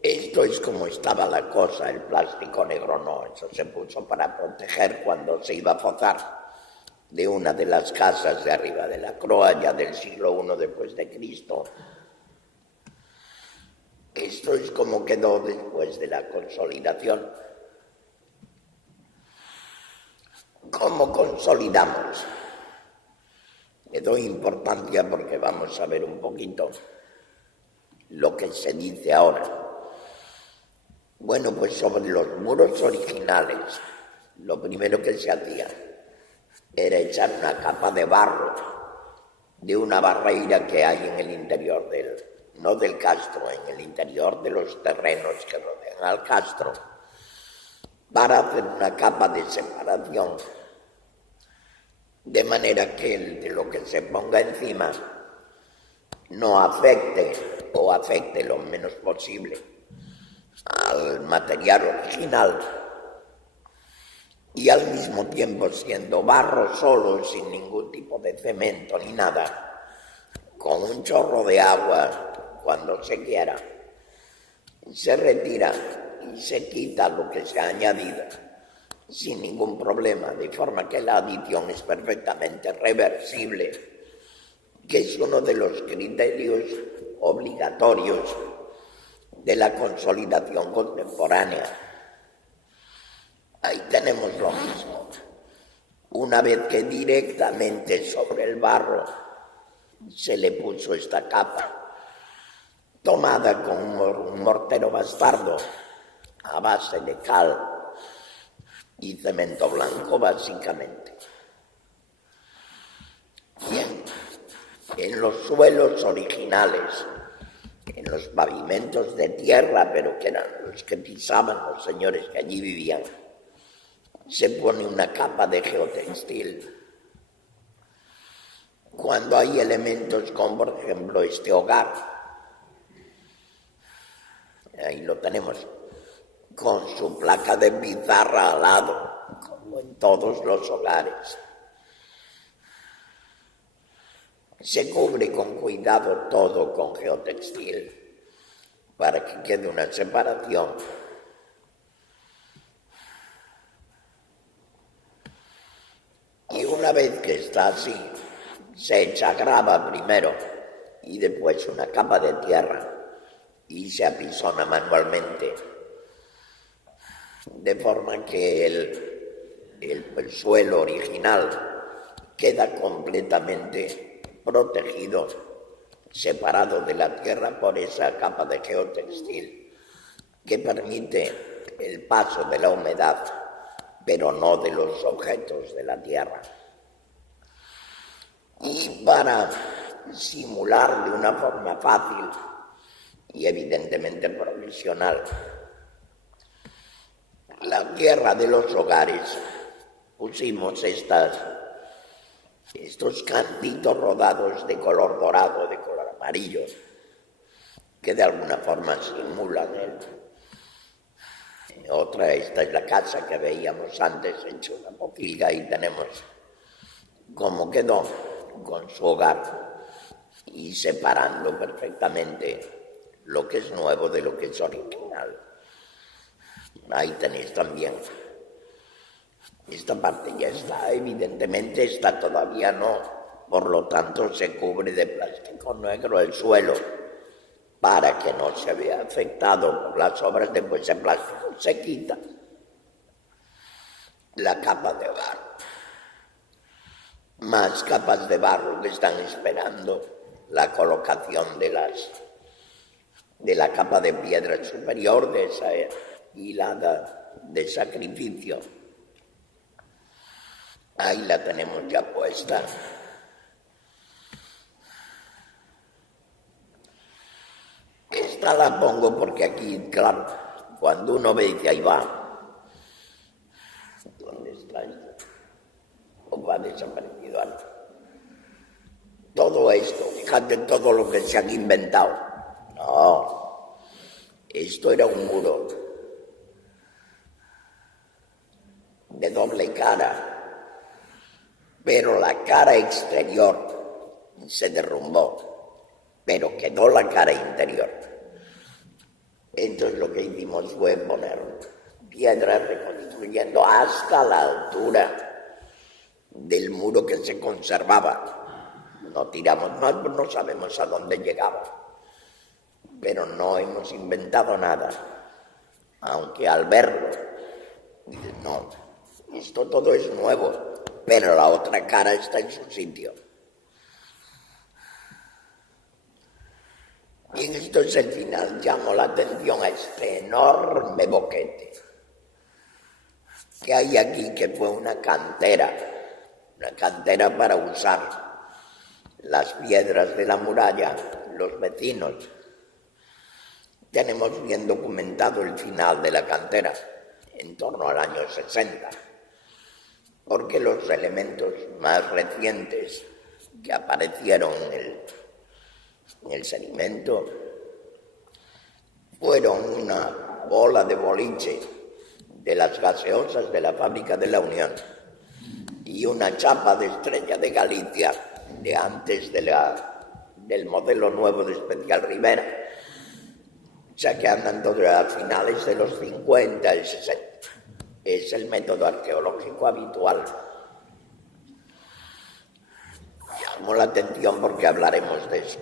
Esto es como estaba la cosa, el plástico negro no, eso se puso para proteger cuando se iba a forzar de una de las casas de arriba de la Croa, ya del siglo I después de Cristo. Esto es como quedó después de la consolidación. ¿Cómo consolidamos? Le doy importancia porque vamos a ver un poquito lo que se dice ahora. Bueno, pues sobre los muros originales, lo primero que se hacía era echar una capa de barro de una barreira que hay en el interior no del castro, en el interior de los terrenos que rodean al castro, para hacer una capa de separación, de manera que de lo que se ponga encima no afecte o afecte lo menos posible al material original, y al mismo tiempo, siendo barro solo, sin ningún tipo de cemento ni nada, con un chorro de agua cuando se quiera, se retira y se quita lo que se ha añadido sin ningún problema, de forma que la adición es perfectamente reversible, que es uno de los criterios obligatorios de la consolidación contemporánea. Ahí tenemos lo mismo. Una vez que directamente sobre el barro se le puso esta capa, tomada con un mortero bastardo a base de cal y cemento blanco, básicamente. Bien, en los suelos originales, en los pavimentos de tierra, pero que eran los que pisaban los señores que allí vivían, se pone una capa de geotextil. Cuando hay elementos como, por ejemplo, este hogar, ahí lo tenemos, con su placa de pizarra al lado, como en todos los hogares. Se cubre con cuidado todo con geotextil para que quede una separación. Y una vez que está así, se echa grava primero y después una capa de tierra y se apisona manualmente, de forma que el suelo original queda completamente protegido, separado de la tierra por esa capa de geotextil que permite el paso de la humedad, pero no de los objetos de la tierra. Y para simular de una forma fácil y evidentemente profesional la tierra de los hogares, pusimos estos cantitos rodados de color dorado, de color amarillo, que de alguna forma simulan esta es la casa que veíamos antes en Chunapopilga y tenemos cómo quedó con su hogar y separando perfectamente lo que es nuevo de lo que es original. Ahí tenéis también. Esta parte ya está, evidentemente esta todavía no, por lo tanto se cubre de plástico negro el suelo para que no se vea afectado por las obras. Después de plástico se quita la capa de barro. Más capas de barro que están esperando la colocación de la capa de piedra superior de esa hilada de sacrificio. Ahí la tenemos ya puesta. Esta la pongo porque aquí, claro, cuando uno ve que ahí va, ¿dónde está esto? ¿O ha desaparecido algo? Todo esto, fíjate todo lo que se han inventado. No, esto era un muro de doble cara, pero la cara exterior se derrumbó, pero quedó la cara interior. Entonces lo que hicimos fue poner piedras reconstruyendo hasta la altura del muro que se conservaba. No tiramos más, pues no sabemos a dónde llegaba, pero no hemos inventado nada, aunque al verlo dices, no, esto todo es nuevo, pero la otra cara está en su sitio. Y en esto es el final, llamo la atención a este enorme boquete que hay aquí, que fue una cantera para usar las piedras de la muralla, los vecinos. Tenemos bien documentado el final de la cantera, en torno al año 60, porque los elementos más recientes que aparecieron en el sedimento fueron una bola de boliche de las gaseosas de la fábrica de la Unión y una chapa de Estrella de Galicia de antes del modelo nuevo de Especial Rivera. O sea que andan todos a finales de los 50 y 60. Es el método arqueológico habitual. Llamo la atención porque hablaremos de eso.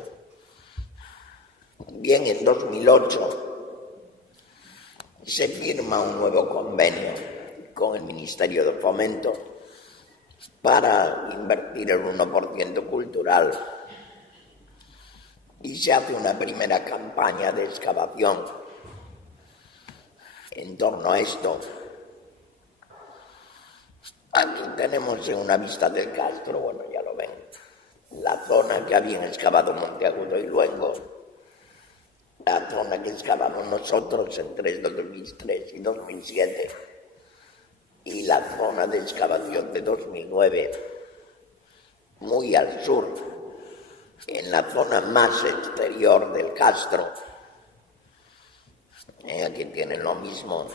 Bien, en 2008 se firma un nuevo convenio con el Ministerio de Fomento para invertir el 1% cultural y se hace una primera campaña de excavación en torno a esto. Aquí tenemos en una vista del Castro, bueno, ya lo ven, la zona que habían excavado Monteagudo y Luengo, la zona que excavamos nosotros entre 2003 y 2007, y la zona de excavación de 2009, muy al sur, en la zona más exterior del Castro. Aquí tienen lo mismo,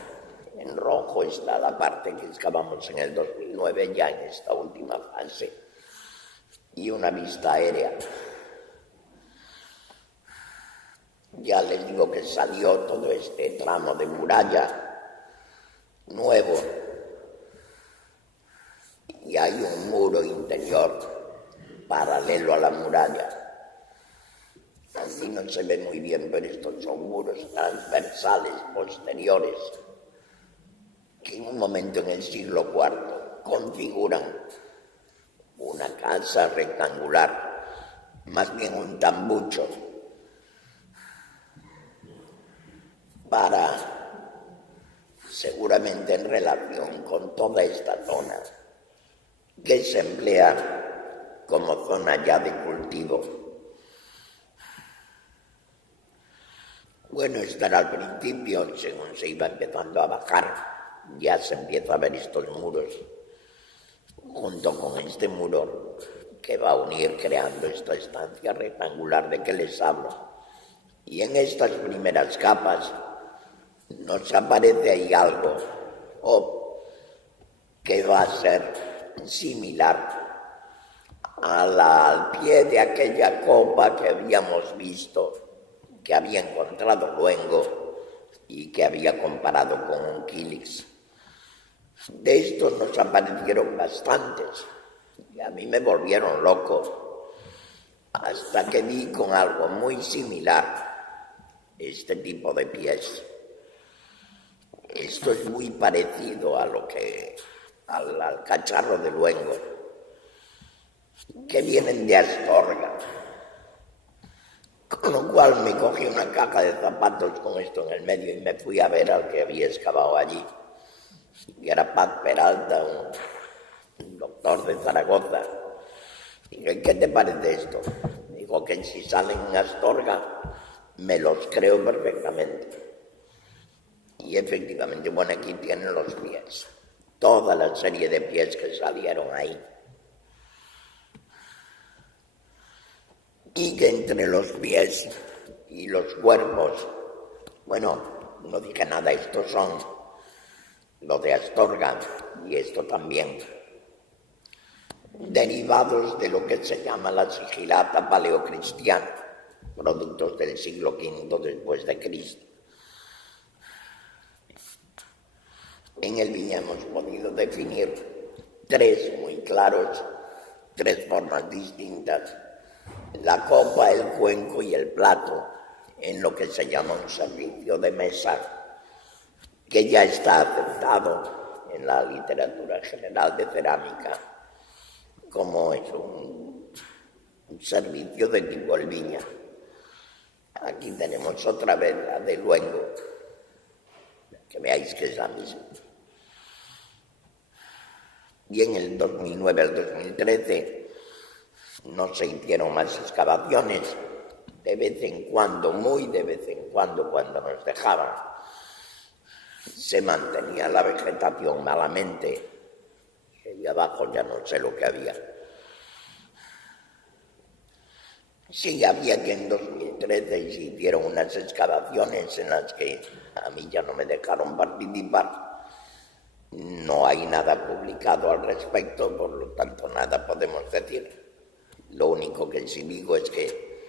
en rojo está la parte que excavamos en el 2009, ya en esta última fase, y una vista aérea. Ya les digo que salió todo este tramo de muralla nuevo y hay un muro interior paralelo a la muralla. Así no se ve muy bien, pero estos son muros transversales posteriores que en un momento en el siglo IV configuran una casa rectangular, más bien un tambucho, para, seguramente en relación con toda esta zona, que se emplea como zona ya de cultivo Bueno, esto era al principio, según se iba empezando a bajar, ya se empieza a ver estos muros, junto con este muro que va a unir creando esta estancia rectangular de que les hablo. Y en estas primeras capas nos aparece ahí algo que va a ser similar al pie de aquella copa que habíamos visto, que había encontrado Luengo y que había comparado con un Quilix. De estos nos aparecieron bastantes y a mí me volvieron loco, hasta que vi con algo muy similar este tipo de pies. Esto es muy parecido a lo que al cacharro de Luengo, que vienen de Astorga. Con lo cual me cogí una caja de zapatos con esto en el medio y me fui a ver al que había excavado allí. Y era Paz Peralta, un doctor de Zaragoza. Dije, ¿qué te parece esto? Dijo que si salen en Astorga me los creo perfectamente. Y efectivamente, bueno, aquí tienen los pies. Toda la serie de pies que salieron ahí. Y que entre los pies y los cuerpos, bueno, no dije nada, estos son los de Astorga y esto también, derivados de lo que se llama la sigilata paleocristiana, productos del siglo V después de Cristo. En el Viña hemos podido definir tres muy claros, tres formas distintas: la copa, el cuenco y el plato, en lo que se llama un servicio de mesa, que ya está aceptado en la literatura general de cerámica como es un servicio de tipo el Viña. Aquí tenemos otra vez la de Luengo, que veáis que es la misma. Y en el 2009 al 2013 no se hicieron más excavaciones, de vez en cuando, muy de vez en cuando nos dejaban, se mantenía la vegetación malamente, y abajo ya no sé lo que había. Sí, había que en 2013 se hicieron unas excavaciones en las que a mí ya no me dejaron participar. No hay nada publicado al respecto, por lo tanto nada podemos decir. Lo único que sí digo es que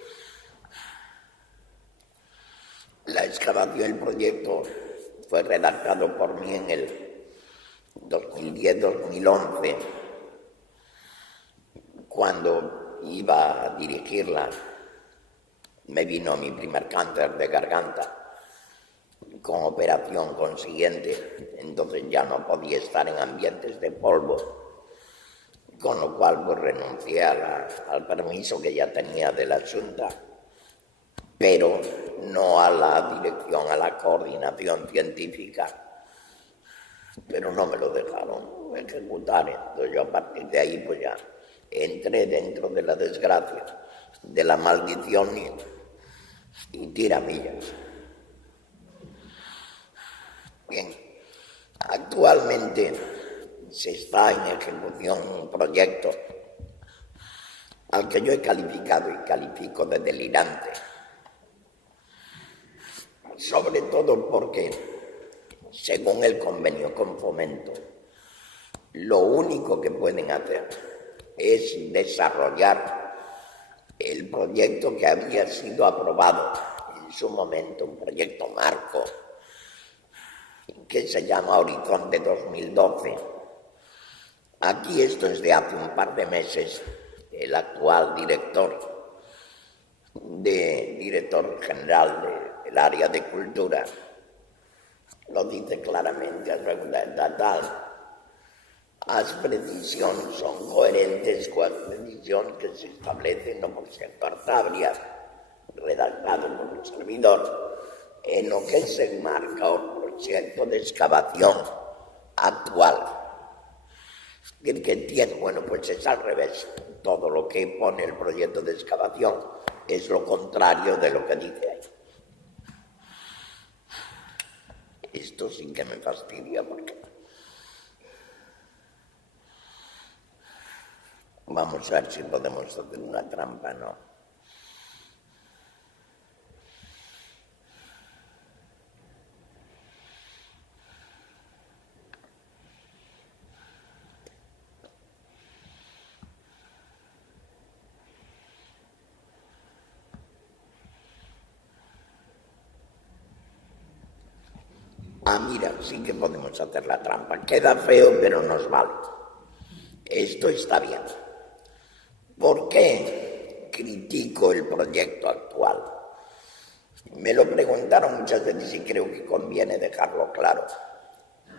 la excavación, el proyecto, fue redactado por mí en el 2010-2011, cuando iba a dirigirla. Me vino mi primer cáncer de garganta, con operación consiguiente, entonces ya no podía estar en ambientes de polvo, con lo cual pues renuncié al permiso que ya tenía de la Junta, pero no a la dirección, a la coordinación científica, pero no me lo dejaron ejecutar. Entonces yo a partir de ahí pues ya entré dentro de la desgracia, de la maldición y tiramillas. Bien, actualmente se está en ejecución un proyecto al que yo he calificado y califico de delirante, sobre todo porque, según el convenio con Fomento, lo único que pueden hacer es desarrollar el proyecto que había sido aprobado en su momento, un proyecto marco, que se llama Horizonte 2012. Aquí esto es de hace un par de meses. El actual director general del área de cultura lo dice claramente: las precisiones son coherentes con las precisiones que se establecen no por ser Cantabria, redactado por un servidor, en lo que se enmarca un proyecto de excavación actual. Que tiene, bueno, pues es al revés. Todo lo que pone el proyecto de excavación es lo contrario de lo que dice ahí. esto sí que me fastidia porque... Vamos a ver si podemos hacer una trampa, ¿no? Ah, mira, sí que podemos hacer la trampa. Queda feo, pero nos vale. Esto está bien. ¿Por qué critico el proyecto actual? Me lo preguntaron muchas veces y creo que conviene dejarlo claro.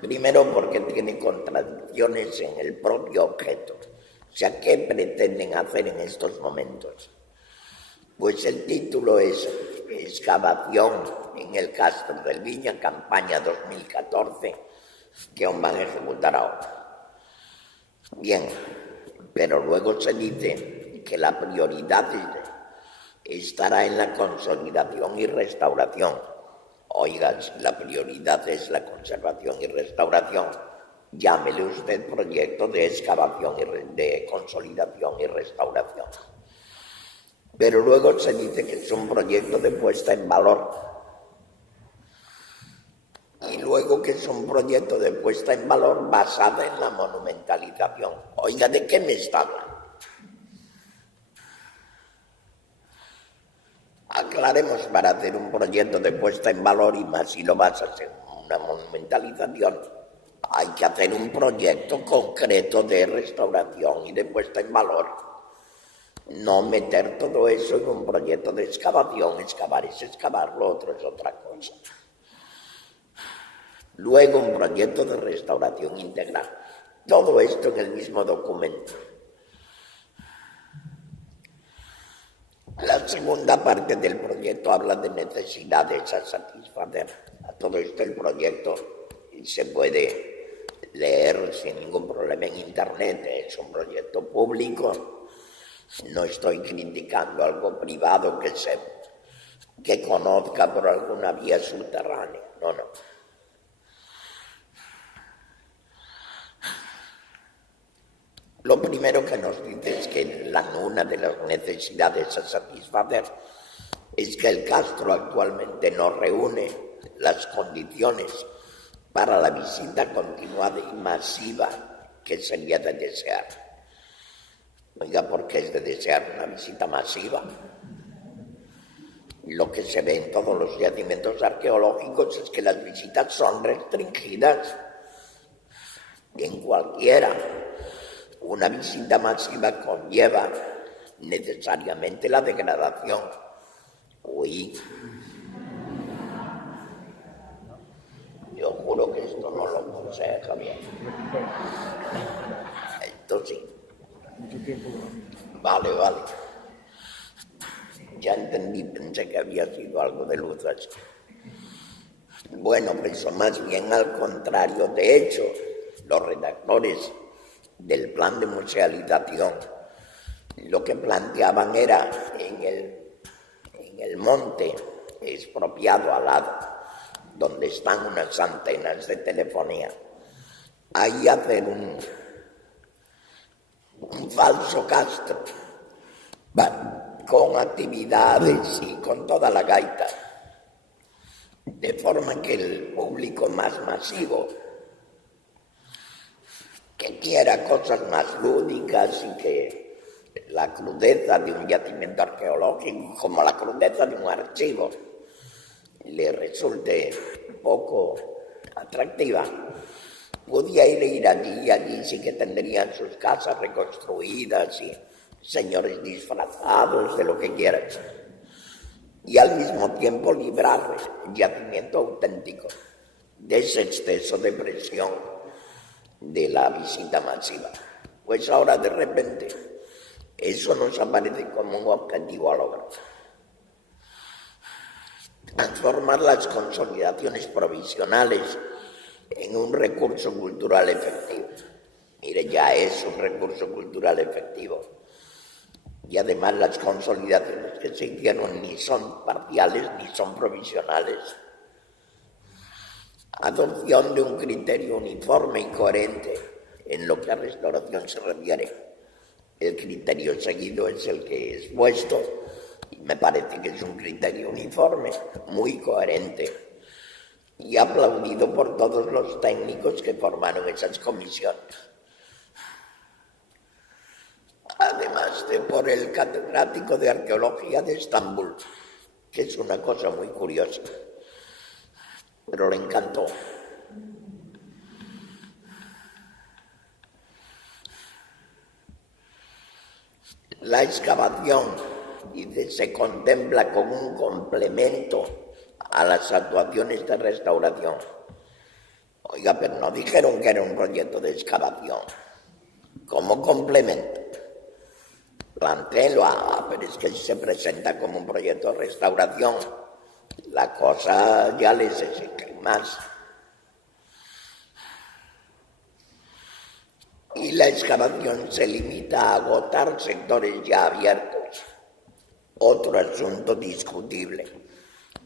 Primero porque tiene contradicciones en el propio objeto. O sea, ¿qué pretenden hacer en estos momentos? Pues el título es Excavación en el Castro del Viña, campaña 2014, que aún van a ejecutar ahora. Bien, pero luego se dice que la prioridad estará en la consolidación y restauración. Oiga, si la prioridad es la conservación y restauración, llámele usted proyecto de excavación y de consolidación y restauración. Pero luego se dice que es un proyecto de puesta en valor. Y luego que es un proyecto de puesta en valor basado en la monumentalización. Oiga, ¿de qué me está hablando? Aclaremos, para hacer un proyecto de puesta en valor y más si lo basas en una monumentalización, hay que hacer un proyecto concreto de restauración y de puesta en valor. No meter todo eso en un proyecto de excavación. Excavar es excavar, lo otro es otra cosa. Luego un proyecto de restauración integral. Todo esto en el mismo documento. La segunda parte del proyecto habla de necesidades a satisfacer. A todo esto el proyecto se puede leer sin ningún problema en internet. Es un proyecto público. No estoy criticando algo privado que conozca por alguna vía subterránea. No. Lo primero que nos dice es que una de las necesidades a satisfacer es que el Castro actualmente no reúne las condiciones para la visita continuada y masiva que sería de desear. Oiga, ¿por qué es de desear una visita masiva? Lo que se ve en todos los yacimientos arqueológicos es que las visitas son restringidas. En cualquiera. Una visita masiva conlleva necesariamente la degradación. Uy, yo juro que esto no lo aconseja bien. Esto sí. Vale. Ya entendí, pensé que había sido algo de luz así. Bueno, pues más bien al contrario. De hecho, los redactores del plan de musealización lo que planteaban era en el monte expropiado al lado, donde están unas antenas de telefonía, ahí hacer un falso Castro, con actividades y con toda la gaita, de forma que el público más masivo, que quiera cosas más lúdicas y que la crudeza de un yacimiento arqueológico, como la crudeza de un archivo, le resulte poco atractiva, podía ir allí y allí sí que tendrían sus casas reconstruidas y señores disfrazados de lo que quieran, y al mismo tiempo librar el yacimiento auténtico de ese exceso de presión de la visita masiva. Pues ahora de repente eso nos aparece como un objetivo a lograr. Transformar las consolidaciones provisionales en un recurso cultural efectivo. Mire, ya es un recurso cultural efectivo. Y además las consolidaciones que se hicieron ni son parciales ni son provisionales. adopción de un criterio uniforme y coherente en lo que a restauración se refiere. El criterio seguido es el que he expuesto y me parece que es un criterio uniforme, muy coherente y aplaudido por todos los técnicos que formaron esas comisiones. Además de por el catedrático de Arqueología de Estambul, que es una cosa muy curiosa, pero le encantó. La excavación, dice, se contempla como un complemento a las actuaciones de restauración. Oiga, pero no dijeron que era un proyecto de excavación. Como complemento. Plantéelo, pero es que se presenta como un proyecto de restauración. La cosa ya les exige más. Y la excavación se limita a agotar sectores ya abiertos. Otro asunto discutible.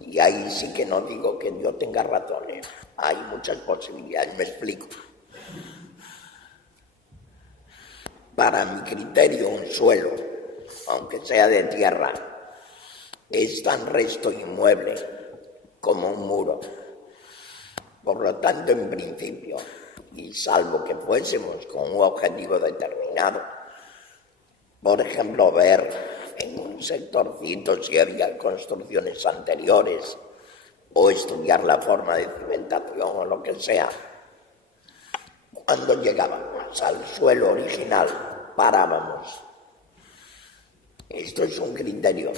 Y ahí sí que no digo que yo tenga razones. Hay muchas posibilidades, me explico. Para mi criterio, un suelo, aunque sea de tierra, es tan resto inmueble como un muro. Por lo tanto, en principio, y salvo que fuésemos con un objetivo determinado, por ejemplo, ver en un sectorcito si había construcciones anteriores o estudiar la forma de cimentación o lo que sea, cuando llegábamos al suelo original, parábamos. Esto es un criterio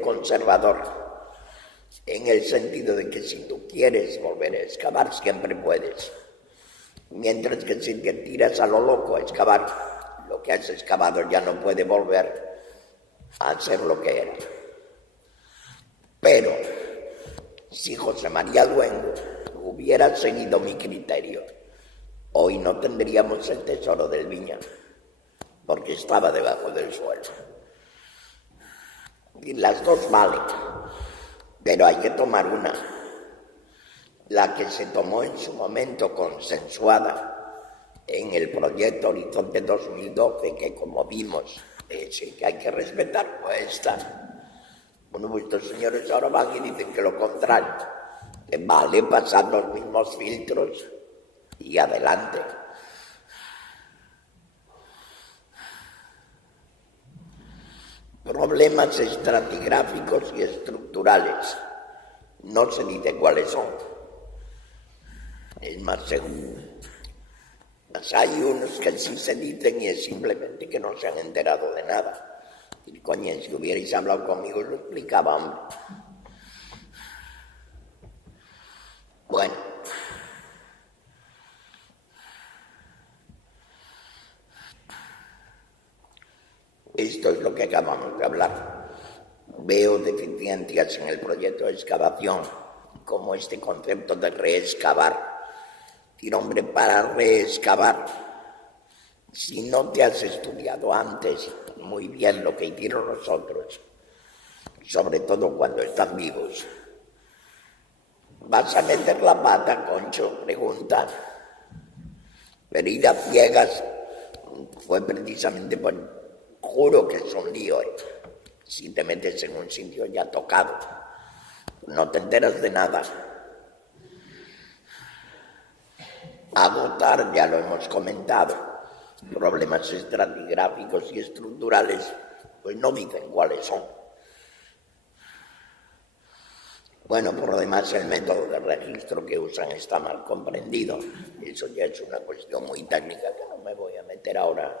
conservador, en el sentido de que si tú quieres volver a excavar, siempre puedes. Mientras que si te tiras a lo loco a excavar, lo que has excavado ya no puede volver a ser lo que era. Pero si José María Luengo hubiera seguido mi criterio, hoy no tendríamos el tesoro del Viña, porque estaba debajo del suelo. Y las dos valen, pero hay que tomar una. La que se tomó en su momento consensuada en el proyecto Horizonte 2012, que como vimos es el que hay que respetar, pues está. Bueno, pues estos señores ahora van y dicen que lo contrario, que vale pasar los mismos filtros y adelante. Problemas estratigráficos y estructurales. No se dice cuáles son. Es más, hay unos que sí se dicen y es simplemente que no se han enterado de nada. Y coño, si hubierais hablado conmigo lo explicaba, hombre. Bueno. Esto es lo que acabamos de hablar. Veo deficiencias en el proyecto de excavación, como este concepto de reexcavar. Y hombre, para reexcavar, si no te has estudiado antes muy bien lo que hicieron los otros, sobre todo cuando están vivos, ¿vas a meter la pata, Concho? Pregunta. Pero ir a ciegas fue precisamente por... Juro que es un lío, si te metes en un sitio ya tocado, no te enteras de nada. Agotar, ya lo hemos comentado, problemas estratigráficos y estructurales, pues no dicen cuáles son. Bueno, por lo demás, el método de registro que usan está mal comprendido. Eso ya es una cuestión muy técnica que no me voy a meter ahora.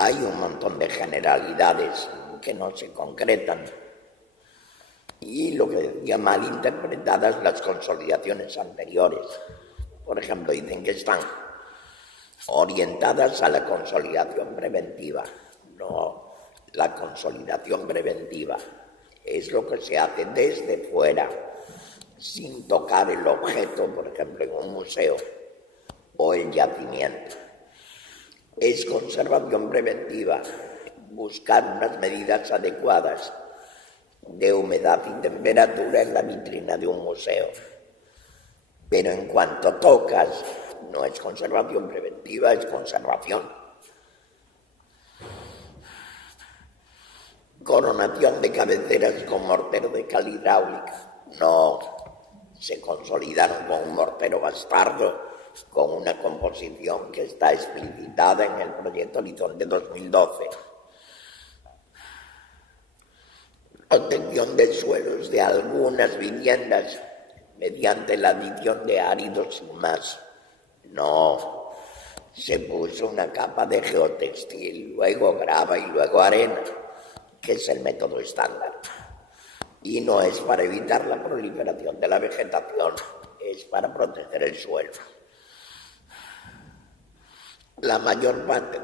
Hay un montón de generalidades que no se concretan y lo que decía, mal interpretadas las consolidaciones anteriores. Por ejemplo, dicen que están orientadas a la consolidación preventiva. No, la consolidación preventiva es lo que se hace desde fuera, sin tocar el objeto, por ejemplo, en un museo o el yacimiento. Es conservación preventiva buscar unas medidas adecuadas de humedad y temperatura en la vitrina de un museo. Pero en cuanto tocas, no es conservación preventiva, es conservación. Coronación de cabeceras con mortero de cal hidráulica. No, se consolidaron con un mortero bastardo, con una composición que está explicitada en el proyecto Horizonte 2012. Protección de suelos de algunas viviendas mediante la adición de áridos sin más. No, se puso una capa de geotextil, luego grava y luego arena, que es el método estándar. Y no es para evitar la proliferación de la vegetación, es para proteger el suelo. La mayor parte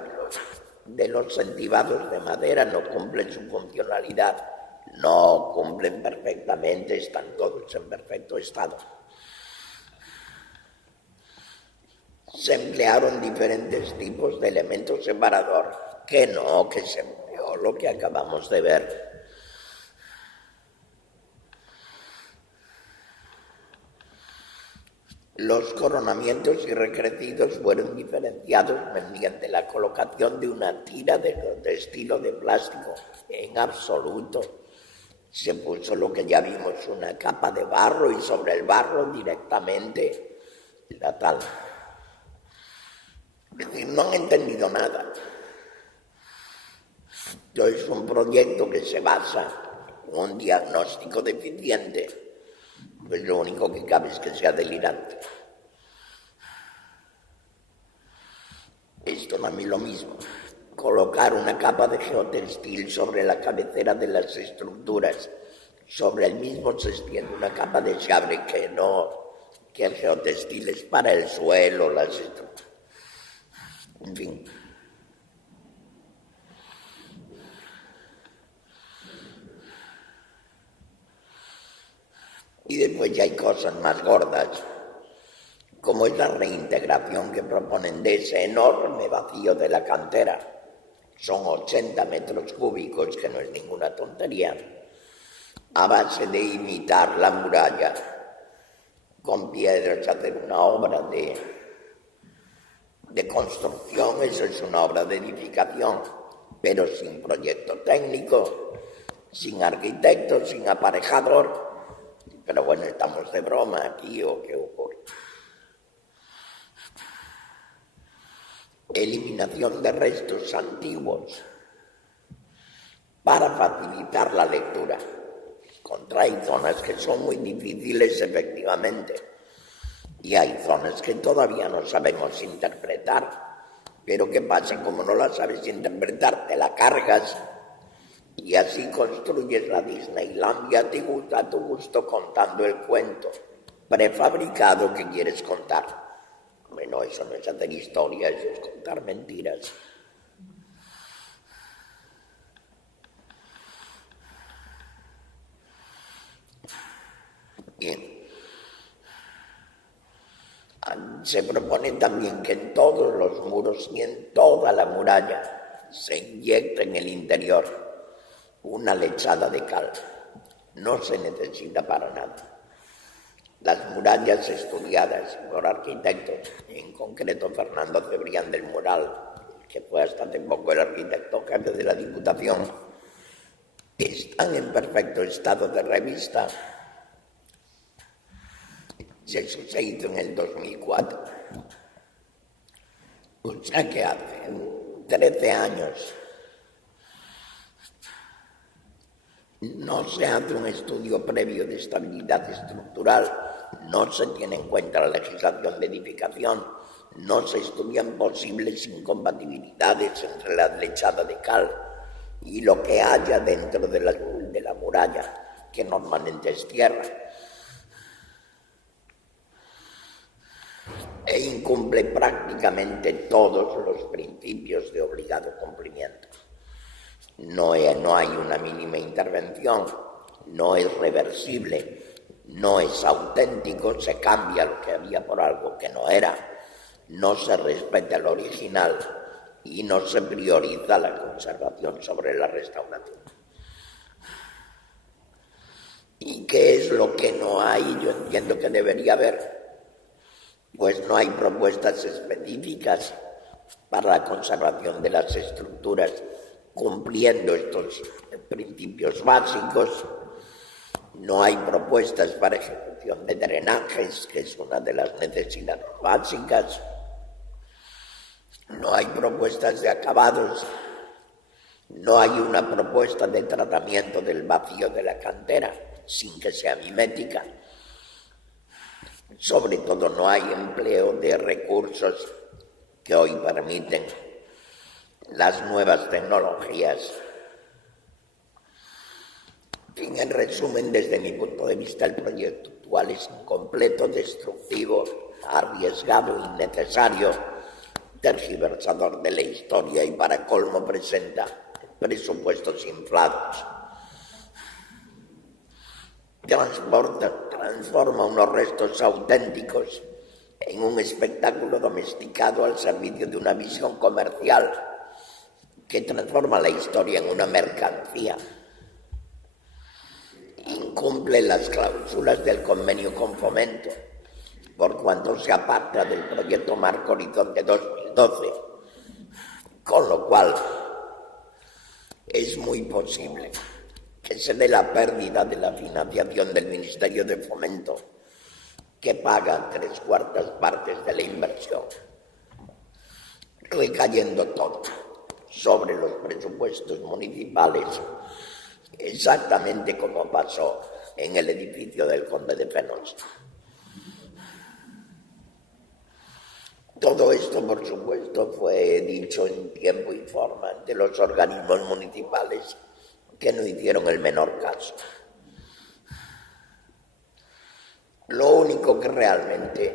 de los centivados de madera no cumplen su funcionalidad, no cumplen perfectamente, están todos en perfecto estado. Se emplearon diferentes tipos de elementos separador, que se empleó lo que acabamos de ver. Los coronamientos y recrecidos fueron diferenciados mediante la colocación de una tira de estilo de plástico. En absoluto se puso lo que ya vimos, una capa de barro y sobre el barro directamente la tal. Es decir, no han entendido nada. Esto es un proyecto que se basa en un diagnóstico deficiente. Pues lo único que cabe es que sea delirante. Esto también lo mismo. Colocar una capa de geotextil sobre la cabecera de las estructuras. Sobre el mismo se extiende una capa de chabre que el geotextil es para el suelo, las estructuras. En fin. Y después ya hay cosas más gordas, como es la reintegración que proponen de ese enorme vacío de la cantera. Son 80 metros cúbicos, que no es ninguna tontería, a base de imitar la muralla con piedras, hacer una obra de construcción. Eso es una obra de edificación, pero sin proyecto técnico, sin arquitecto, sin aparejador. Pero bueno, ¿estamos de broma aquí o qué ocurre? Eliminación de restos antiguos para facilitar la lectura. Hay zonas que son muy difíciles, efectivamente, y hay zonas que todavía no sabemos interpretar. Pero ¿qué pasa? Como no la sabes interpretar, te la cargas y así construyes la Disneylandia a tu gusto, contando el cuento prefabricado que quieres contar. Bueno, eso no es hacer historia, eso es contar mentiras. Bien. Se propone también que en todos los muros y en toda la muralla se inyecte en el interior una lechada de cal. No se necesita para nada. Las murallas estudiadas por arquitectos, en concreto Fernando Cebrián del Moral, que fue hasta hace poco el arquitecto jefe de la Diputación, están en perfecto estado de revista. Eso se hizo en el 2004. O sea que hace 13 años no se hace un estudio previo de estabilidad estructural, no se tiene en cuenta la legislación de edificación, no se estudian posibles incompatibilidades entre la lechada de cal y lo que haya dentro de la muralla, que normalmente es tierra. E incumple prácticamente todos los principios de obligado cumplimiento. No hay una mínima intervención, no es reversible, no es auténtico, se cambia lo que había por algo que no era, no se respeta el original y no se prioriza la conservación sobre la restauración. ¿Y qué es lo que no hay? Yo entiendo que debería haber. Pues no hay propuestas específicas para la conservación de las estructuras, cumpliendo estos principios básicos. No hay propuestas para ejecución de drenajes, que es una de las necesidades básicas. No hay propuestas de acabados. No hay una propuesta de tratamiento del vacío de la cantera, sin que sea mimética. Sobre todo no hay empleo de recursos que hoy permiten las nuevas tecnologías. En resumen, desde mi punto de vista, el proyecto actual es incompleto, destructivo, arriesgado, innecesario, tergiversador de la historia y para colmo presenta presupuestos inflados. Transforma unos restos auténticos en un espectáculo domesticado al servicio de una visión comercial que transforma la historia en una mercancía. Incumple las cláusulas del convenio con Fomento, por cuanto se aparta del proyecto Marco Horizonte 2012, con lo cual es muy posible que se dé la pérdida de la financiación del Ministerio de Fomento, que paga 3/4 partes de la inversión, recayendo todo sobre los presupuestos municipales, exactamente como pasó en el edificio del Conde de Fenosa. Todo esto, por supuesto, fue dicho en tiempo y forma ante los organismos municipales, que no hicieron el menor caso. Lo único que realmente...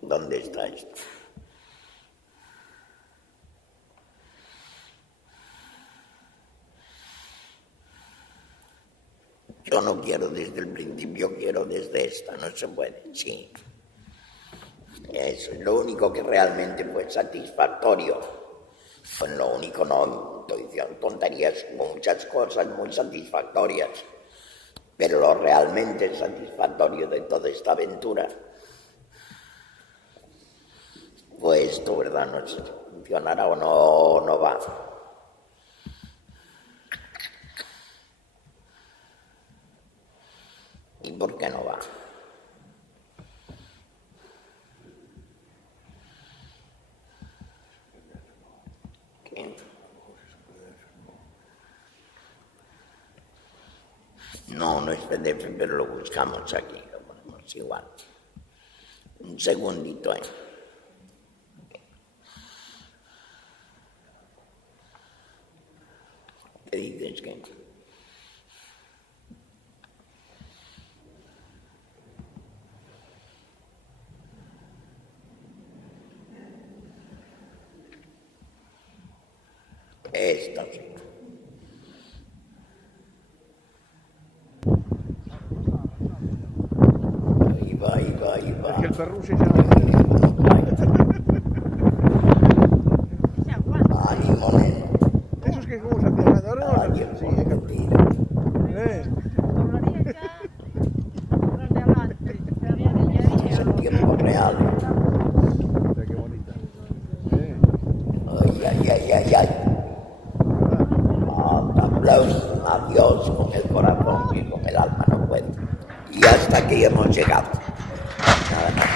¿Dónde está esto? Yo no quiero desde el principio, quiero desde esta, no se puede, sí. Eso es lo único que realmente fue satisfactorio. Pues lo único, no estoy diciendo tonterías, hubo muchas cosas muy satisfactorias, pero lo realmente satisfactorio de toda esta aventura fue esto, ¿verdad? No sé si funcionará o no va. ¿Y por qué no va? No es PDF, pero lo buscamos aquí, lo ponemos igual. Un segundito, ¿Qué dices que? Esto sí. Ahí va. Es que el perruche ya... Ánimo, ¿Eso es que cómo se hace? ¿Ahora no? Sí, es que... Es en tiempo real. Qué bonita. Ay. Aplausos a Dios con el corazón y con el alma no puedo. Y hasta aquí hemos llegado. Nada más.